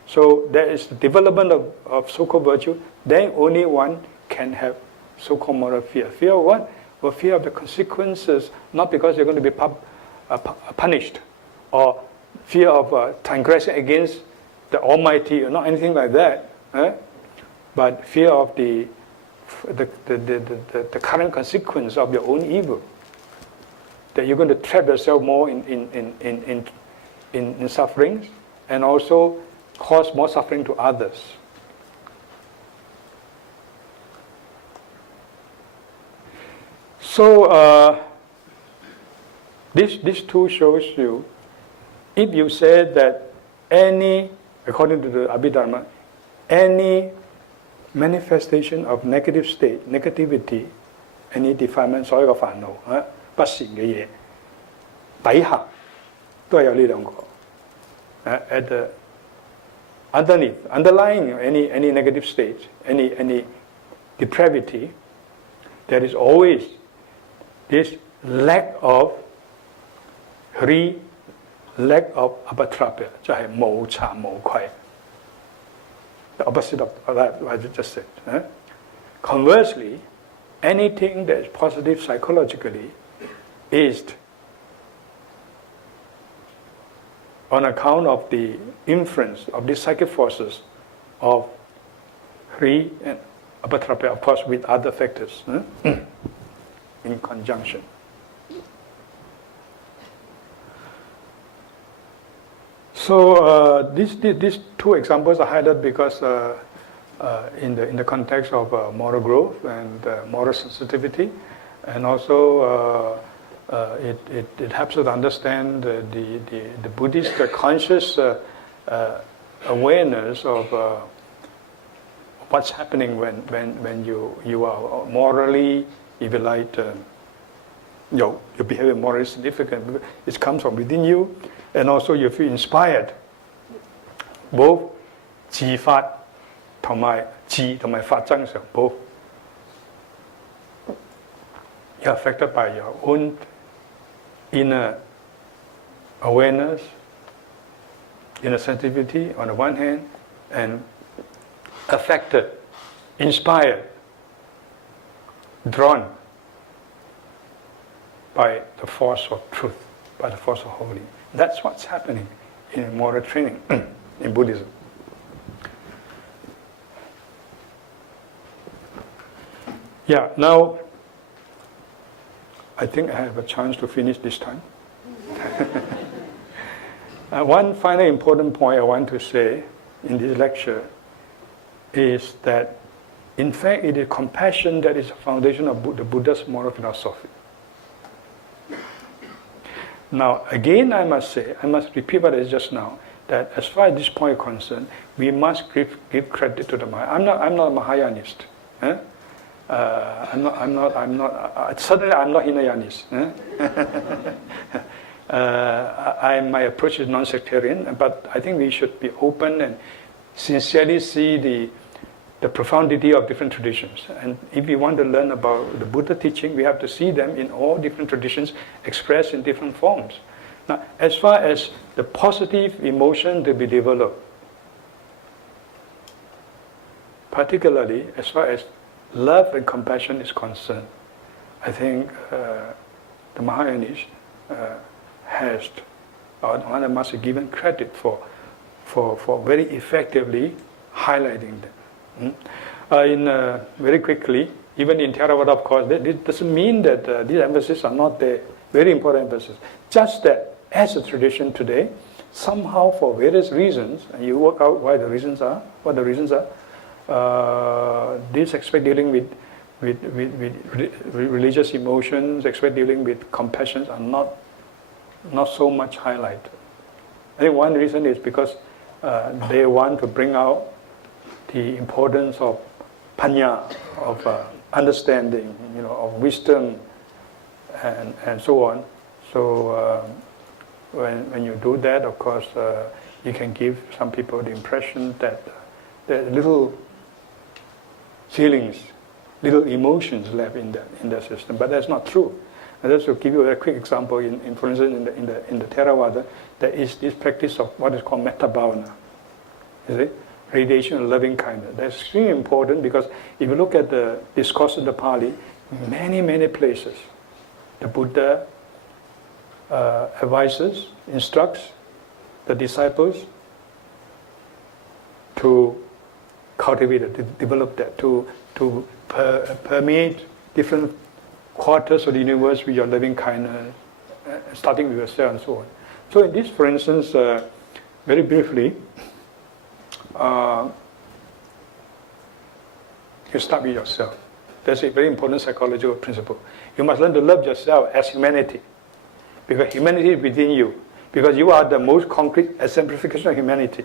So there is the development of so-called virtue, then only one can have so-called moral fear. Fear of what? Well, fear of the consequences, not because you're going to be punished, or fear of transgression against the Almighty, or not anything like that, but fear of the current consequence of your own evil. That you're going to trap yourself more in sufferings, and also cause more suffering to others. So this too shows you, if you say that any, according to the Abhidharma, any manifestation of negative state, negativity, any defilement, 所有嘅煩惱，不善嘅嘢，底下都係有呢兩個。At the underneath, underlying any negative state, any depravity, there is always this lack of hri, lack of apatrapya, 就係無慚無愧。The opposite of that, what I just said. Conversely, anything that is positive psychologically is on account of the influence of these psychic forces of hri and apatrapya, of course, with other factors in conjunction. So these two examples are highlighted because in the context of moral growth and moral sensitivity, and also it helps us to understand the Buddhist conscious awareness of what's happening when you are morally, if you like, your behavior morally significant. It comes from within you, and also you feel inspired. Both 自發同埋智同埋法增上 both. You're affected by your own inner awareness, inner sensitivity on the one hand, and affected, inspired, drawn by the force of truth, by the force of holy. That's what's happening in moral training in Buddhism. Yeah, now I think I have a chance to finish this time. One final important point I want to say in this lecture is that, in fact, it is compassion that is the foundation of the Buddha's moral philosophy. Now, again, I must repeat what I said just now, that as far as this point is concerned, we must give credit to the Mahayana. I'm not a Mahayanist. Eh? Certainly I'm not Hinayanist. My approach is non-sectarian, but I think we should be open and sincerely see the profundity of different traditions. And if we want to learn about the Buddha teaching, we have to see them in all different traditions expressed in different forms. Now, as far as the positive emotion to be developed, particularly as far as love and compassion is concerned, I think the Mahayanists one must be given credit for very effectively highlighting them. Very quickly, even in Theravada, of course, this doesn't mean that these emphases are not there. Very important emphasis. Just that, as a tradition today, somehow for various reasons, and you work out what the reasons are, this aspect dealing with religious emotions, aspect dealing with compassion are not so much highlighted. I think one reason is because they want to bring out the importance of panya, of understanding, of wisdom, and so on. So when you do that, of course, you can give some people the impression that there are little feelings, little emotions left in the system, but that's not true. And just to give you a quick example, for instance, in the Theravada, there is this practice of what is called metta bhavana. You see? Radiation of loving kindness. That's extremely important because if you look at the discourse of the Pali, many places, the Buddha advises, instructs the disciples to cultivate it, to develop that, to permeate different quarters of the universe with your loving kindness, starting with yourself and so on. So in this, for instance, very briefly, you start with yourself. That's a very important psychological principle. You must learn to love yourself as humanity, because humanity is within you, because you are the most concrete exemplification of humanity.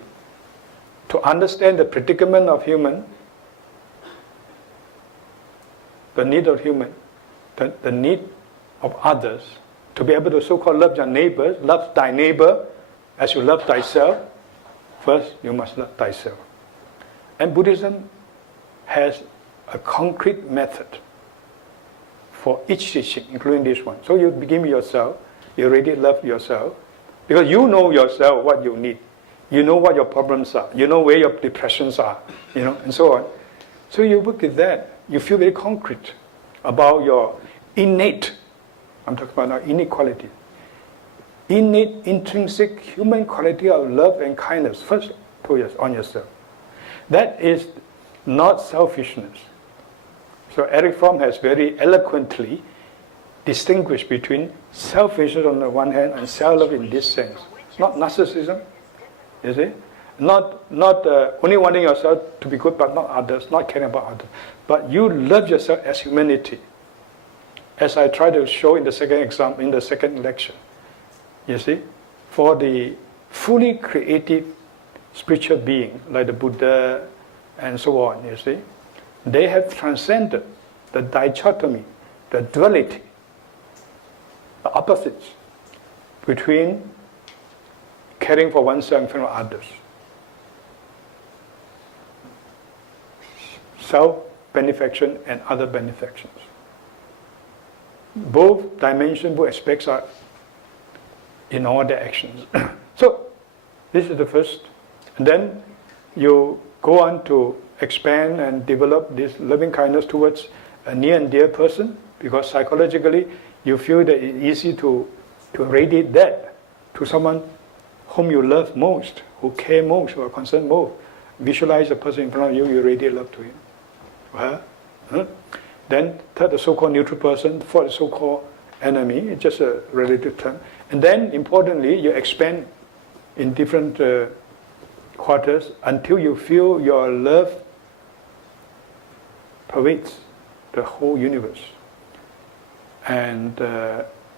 To understand the predicament of human, the need of human, the need of others, to be able to so-called love your neighbors, love thy neighbor as you love thyself, first you must love thyself. And Buddhism has a concrete method for each teaching, including this one. So you begin with yourself, you already love yourself, because you know yourself what you need. You know what your problems are, you know where your depressions are, and so on. So you work with that. You feel very concrete about your innate, I'm talking about now innate quality, innate, intrinsic human quality of love and kindness, first on yourself. That is not selfishness. So Eric Fromm has very eloquently distinguished between selfishness on the one hand and self-love in this sense. Not narcissism, you see? Not only wanting yourself to be good but not others, not caring about others. But you love yourself as humanity. As I try to show in the second lecture. You see? For the fully creative spiritual being, like the Buddha and so on, you see, they have transcended the dichotomy, the duality, the opposites between caring for oneself and for others. Self-benefaction and other benefactions. Both dimensions, both aspects are in all their actions. So, this is the first. And then you go on to expand and develop this loving kindness towards a near and dear person, because psychologically you feel that it's easy to radiate that to someone whom you love most, who care most, who are concerned most. Visualize the person in front of you, you radiate love to him. then third, the so-called neutral person, fourth, the so-called enemy. It's just a relative term. And then, importantly, you expand in different quarters until you feel your love pervades the whole universe. And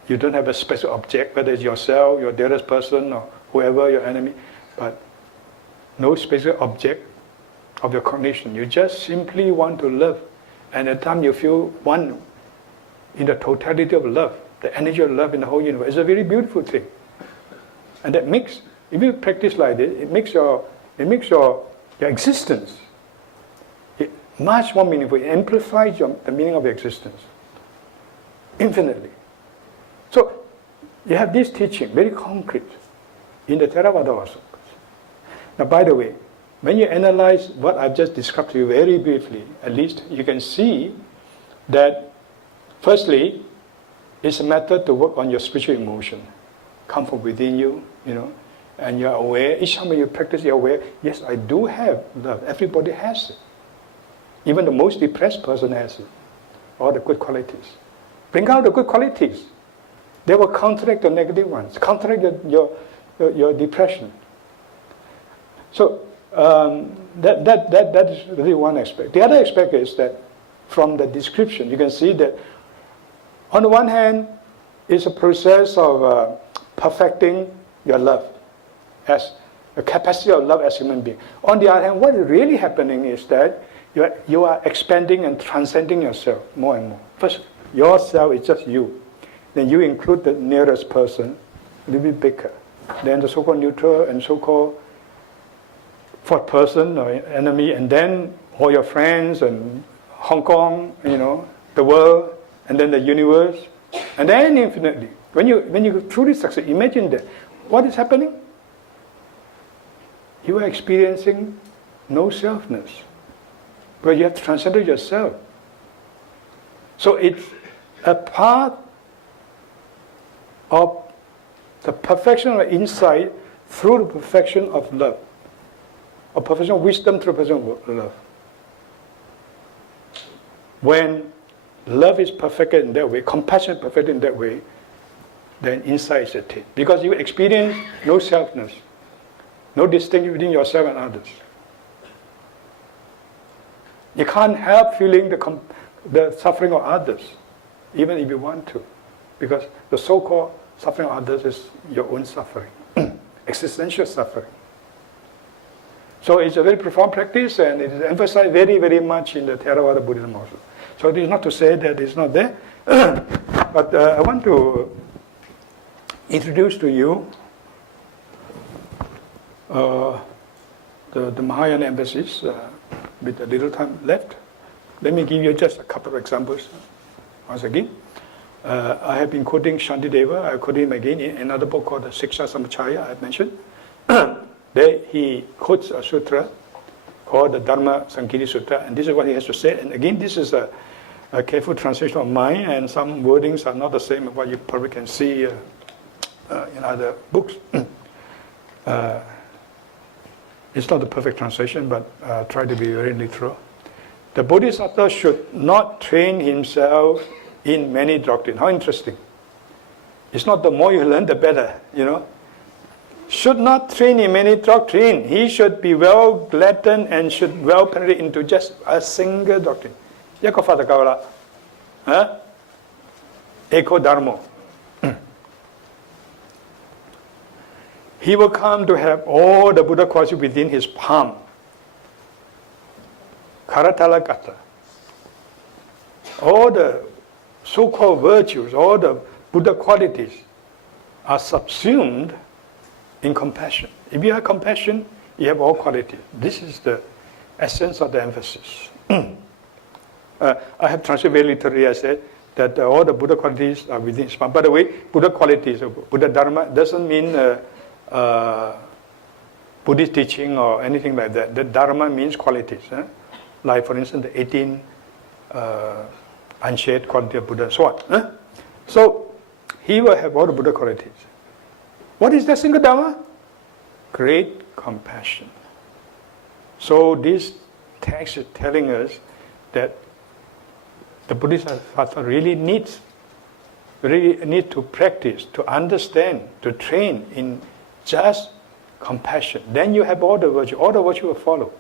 you don't have a special object, whether it's yourself, your dearest person, or whoever, your enemy, but no special object of your cognition. You just simply want to love. And at the time you feel one in the totality of love, the energy of love in the whole universe. It's a very beautiful thing. And that makes, if you practice like this, it makes your existence much more meaningful. It amplifies the meaning of your existence infinitely. So you have this teaching, very concrete, in the Theravada also. Now, by the way, when you analyze what I've just described to you very briefly, at least you can see that, firstly, it's a method to work on your spiritual emotion, come from within you, and you're aware. Each time you practice, you're aware, yes, I do have love. Everybody has it. Even the most depressed person has it. All the good qualities. Bring out the good qualities. They will counteract the negative ones, counteract your depression. So that is really one aspect. The other aspect is that from the description, you can see that on the one hand, it's a process of perfecting your love, as the capacity of love as human being. On the other hand, what is really happening is that you are expanding and transcending yourself more and more. First, yourself is just you. Then you include the nearest person, a little bit bigger. Then the so-called neutral and so-called fourth person or enemy, and then all your friends and Hong Kong, the world, and then the universe, and then infinitely. When you truly succeed, imagine that. What is happening? You are experiencing no selfness, where you have transcended yourself. So it's a part of the perfection of insight through the perfection of love, or perfection of wisdom through perfection of love. When love is perfected in that way, compassion is perfected in that way, then insight is attained. Because you experience no selfness, no distinction between yourself and others. You can't help feeling the suffering of others, even if you want to, because the so-called suffering of others is your own suffering, existential suffering. So it's a very profound practice, and it is emphasized very, very much in the Theravada Buddhism also. So it is not to say that it's not there, but I want to introduce to you the Mahayana emphasis with a little time left. Let me give you just a couple of examples once again. I have been quoting Shantideva. I quote him again in another book called the Siksha Samachaya I mentioned. There he quotes a sutra called the Dharma Sankiri Sutta, and this is what he has to say. And again, this is a careful translation of mine, and some wordings are not the same as what you probably can see in other books. It's not the perfect translation, but try to be very literal. The Bodhisattva should not train himself in many doctrines. How interesting. It's not the more you learn, the better, Should not train in many doctrines. He should be well gladdened and should well penetrate into just a single doctrine. Eko Fata Kavala. Eko Dharma. He will come to have all the Buddha qualities within his palm. Karatalakata. All the so-called virtues, all the Buddha qualities are subsumed in compassion. If you have compassion, you have all qualities. This is the essence of the emphasis. I have translated very literally. I said that all the Buddha qualities are within his palm. By the way, Buddha qualities, Buddha-Dharma, doesn't mean Buddhist teaching or anything like that. The Dharma means qualities. Like, for instance, the 18 unshared quality of Buddha and so on. So, he will have all the Buddha qualities. What is that single Dharma? Great compassion. So, this text is telling us that the Bodhisattva really need to practice, to understand, to train in just compassion. Then you have all the virtue will follow.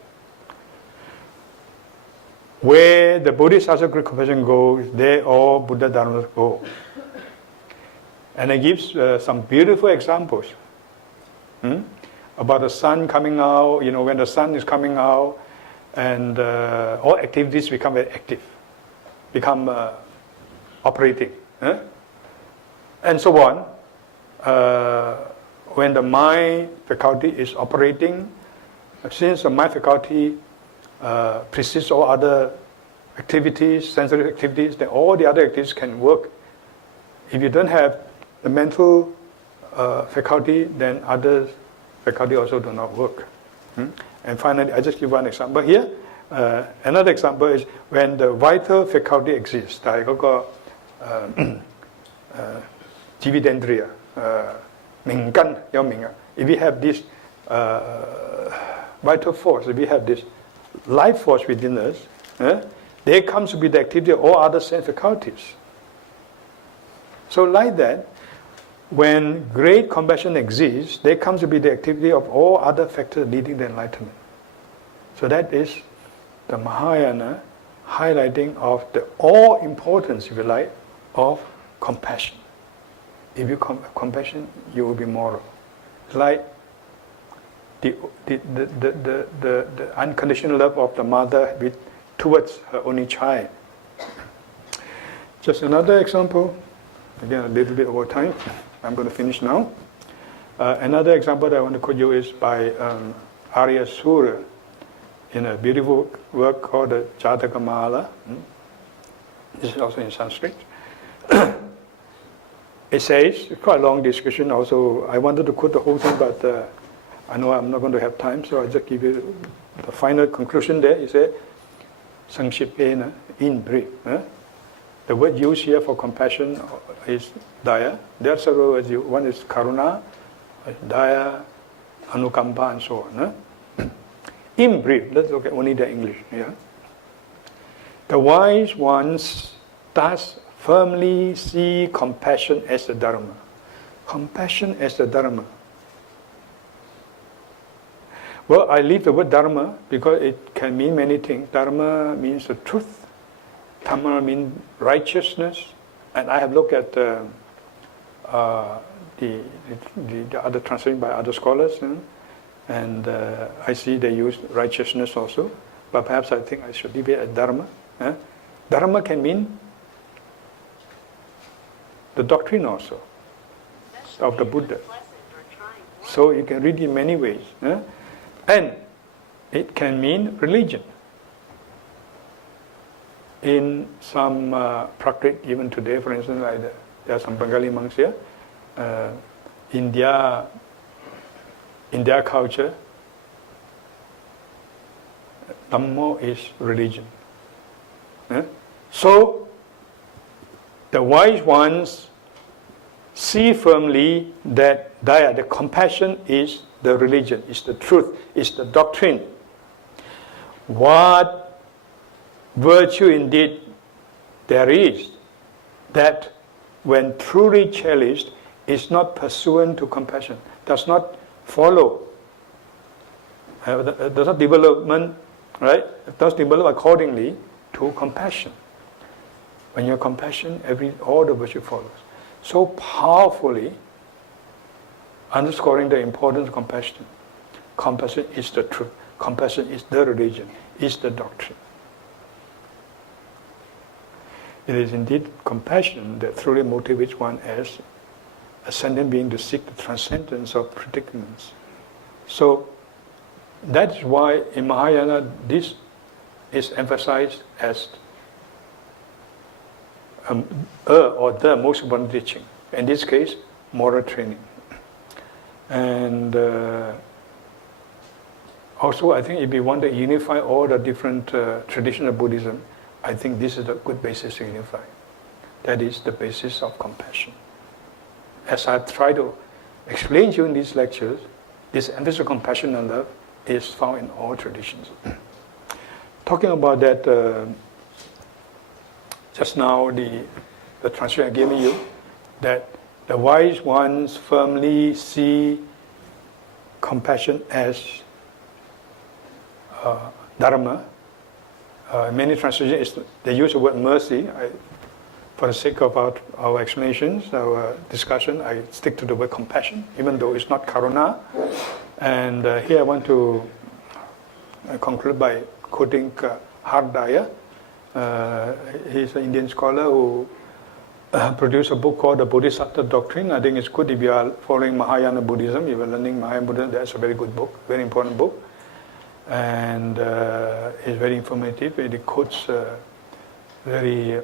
Where the Bodhisattva great compassion goes, there all Buddha-Dharma go. And it gives some beautiful examples about the sun coming out, when the sun is coming out, and all activities become very active, become operating. And so on. When the mind faculty is operating, since the mind faculty precedes all other activities, sensory activities, then all the other activities can work. If you don't have the mental faculty, then other faculty also do not work. And finally, I just give one example here. Another example is when the vital faculty exists. If we have this vital force, if we have this life force within us, there comes to be the activity of all other sense faculties. So like that, when great compassion exists, there comes to be the activity of all other factors leading to enlightenment. So that is the Mahayana highlighting of the all importance, if you like, of compassion. If you have compassion, you will be moral. Like the unconditional love of the mother towards her only child. Just another example. Again, a little bit over time. I'm going to finish now. Another example that I want to quote you is by Arya Sura in a beautiful work called the Jataka Mala. This is also in Sanskrit. It says, it's quite a long discussion also. I wanted to quote the whole thing, but I know I'm not going to have time, so I'll just give you the final conclusion there. It says, Sangshipena, in brief. The word used here for compassion is daya. There are several words used. One is karuna, daya, anukampa, and so on. In brief, let's look at only the English. Yeah? The wise ones thus firmly see compassion as the Dharma. Compassion as the Dharma. Well, I leave the word Dharma because it can mean many things. Dharma means the truth. Dhamma means righteousness, and I have looked at the other translation by other scholars, and I see they use righteousness also, but perhaps I think I should leave it at Dharma. Dharma can mean the doctrine also of the Buddha. So you can read it in many ways, and it can mean religion. In some prakrit, even today, for instance, like there are some Bengali monks here. In their culture, Dhammo is religion. So, the wise ones see firmly that daya, the compassion, is the religion, is the truth, is the doctrine. What virtue indeed there is, that when truly cherished is not pursuant to compassion, does not follow, does not development, right? It does develop accordingly to compassion. When you have compassion, all the virtue follows. So powerfully underscoring the importance of compassion. Compassion is the truth. Compassion is the religion, is the doctrine. It is indeed compassion that truly motivates one as a sentient being to seek the transcendence of predicaments. So that's why in Mahayana this is emphasized as the most important teaching. In this case, moral training. And also, I think if we want to unify all the different traditions of Buddhism, I think this is a good basis to unify. That is the basis of compassion. As I've tried to explain to you in these lectures, this emphasis of compassion and love is found in all traditions. Talking about that just now the translation I gave you, that the wise ones firmly see compassion as Dharma. Many translations, they use the word mercy. For the sake of our explanations, our discussion, I stick to the word compassion, even though it's not karuna. And here I want to conclude by quoting Hardaya. He's an Indian scholar who produced a book called The Bodhisattva Doctrine. I think it's good if you are following Mahayana Buddhism, if you're learning Mahayana Buddhism, that's a very good book, very important book. And it's very informative. It quotes very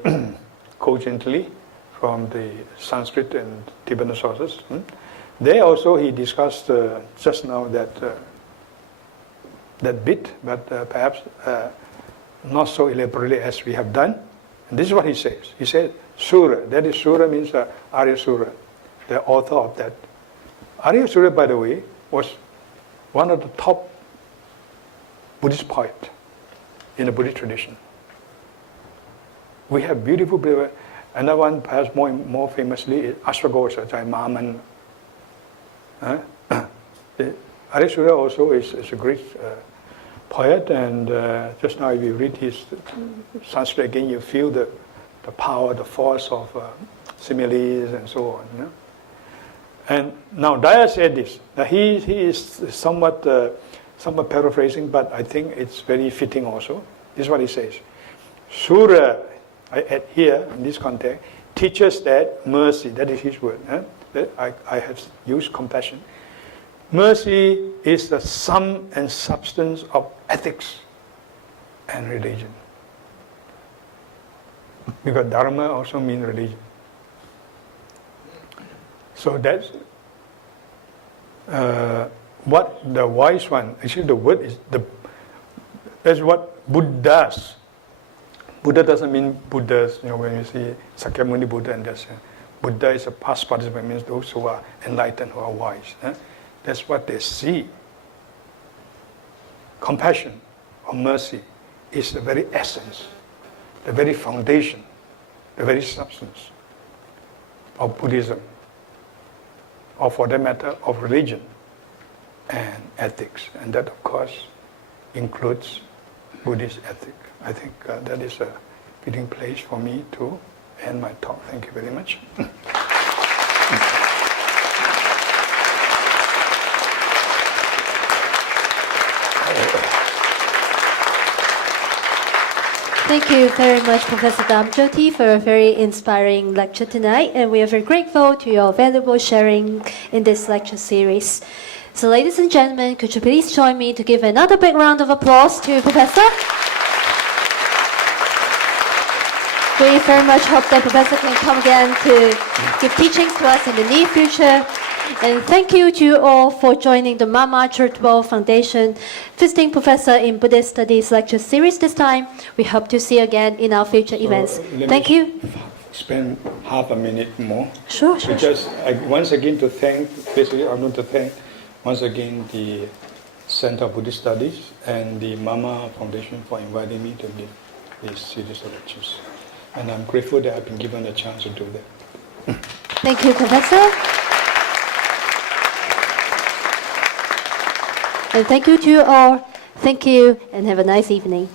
cogently from the Sanskrit and Tibetan sources. There also he discussed just now that bit, but perhaps not so elaborately as we have done. And this is what he says. He said, Sura, that is Sura means Arya Sura, the author of that. Arya Sura, by the way, was one of the top Buddhist poets in the Buddhist tradition. We have beautiful, another one perhaps more famously is Ashwagosha, Mahaman. Arya Sura also is a great poet, and just now if you read his Sanskrit again, you feel the power, the force of similes and so on. You know? And now Daya said this. Now he is somewhat paraphrasing, but I think it's very fitting also. This is what he says. Sura, I add here in this context, teaches that mercy, that is his word. That I have used compassion. Mercy is the sum and substance of ethics and religion. Because Dharma also means religion. So that's what the wise one, actually the word is, that's what Buddhas. Buddha doesn't mean Buddhas, when you see Sakyamuni Buddha and that's Buddha is a past participle, means those who are enlightened, who are wise. That's what they see. Compassion or mercy is the very essence, the very foundation, the very substance of Buddhism, or for that matter, of religion and ethics. And that, of course, includes Buddhist ethics. I think that is a fitting place for me to end my talk. Thank you very much. Thank you very much, Professor Dhammajoti, for a very inspiring lecture tonight, and we are very grateful to your valuable sharing in this lecture series. So, ladies and gentlemen, could you please join me to give another big round of applause to Professor? We very much hope that Professor can come again to give teachings to us in the near future. And thank you to you all for joining the Mama Charitable Foundation Visiting Professor in Buddhist Studies lecture series this time. We hope to see you again in our future events. Thank you. Spend half a minute more. Sure. Once again to thank, basically I want to thank once again the Center of Buddhist Studies and the Mama Foundation for inviting me to give this series of lectures. And I'm grateful that I've been given a chance to do that. Thank you, Professor. And thank you to you all. Thank you and have a nice evening.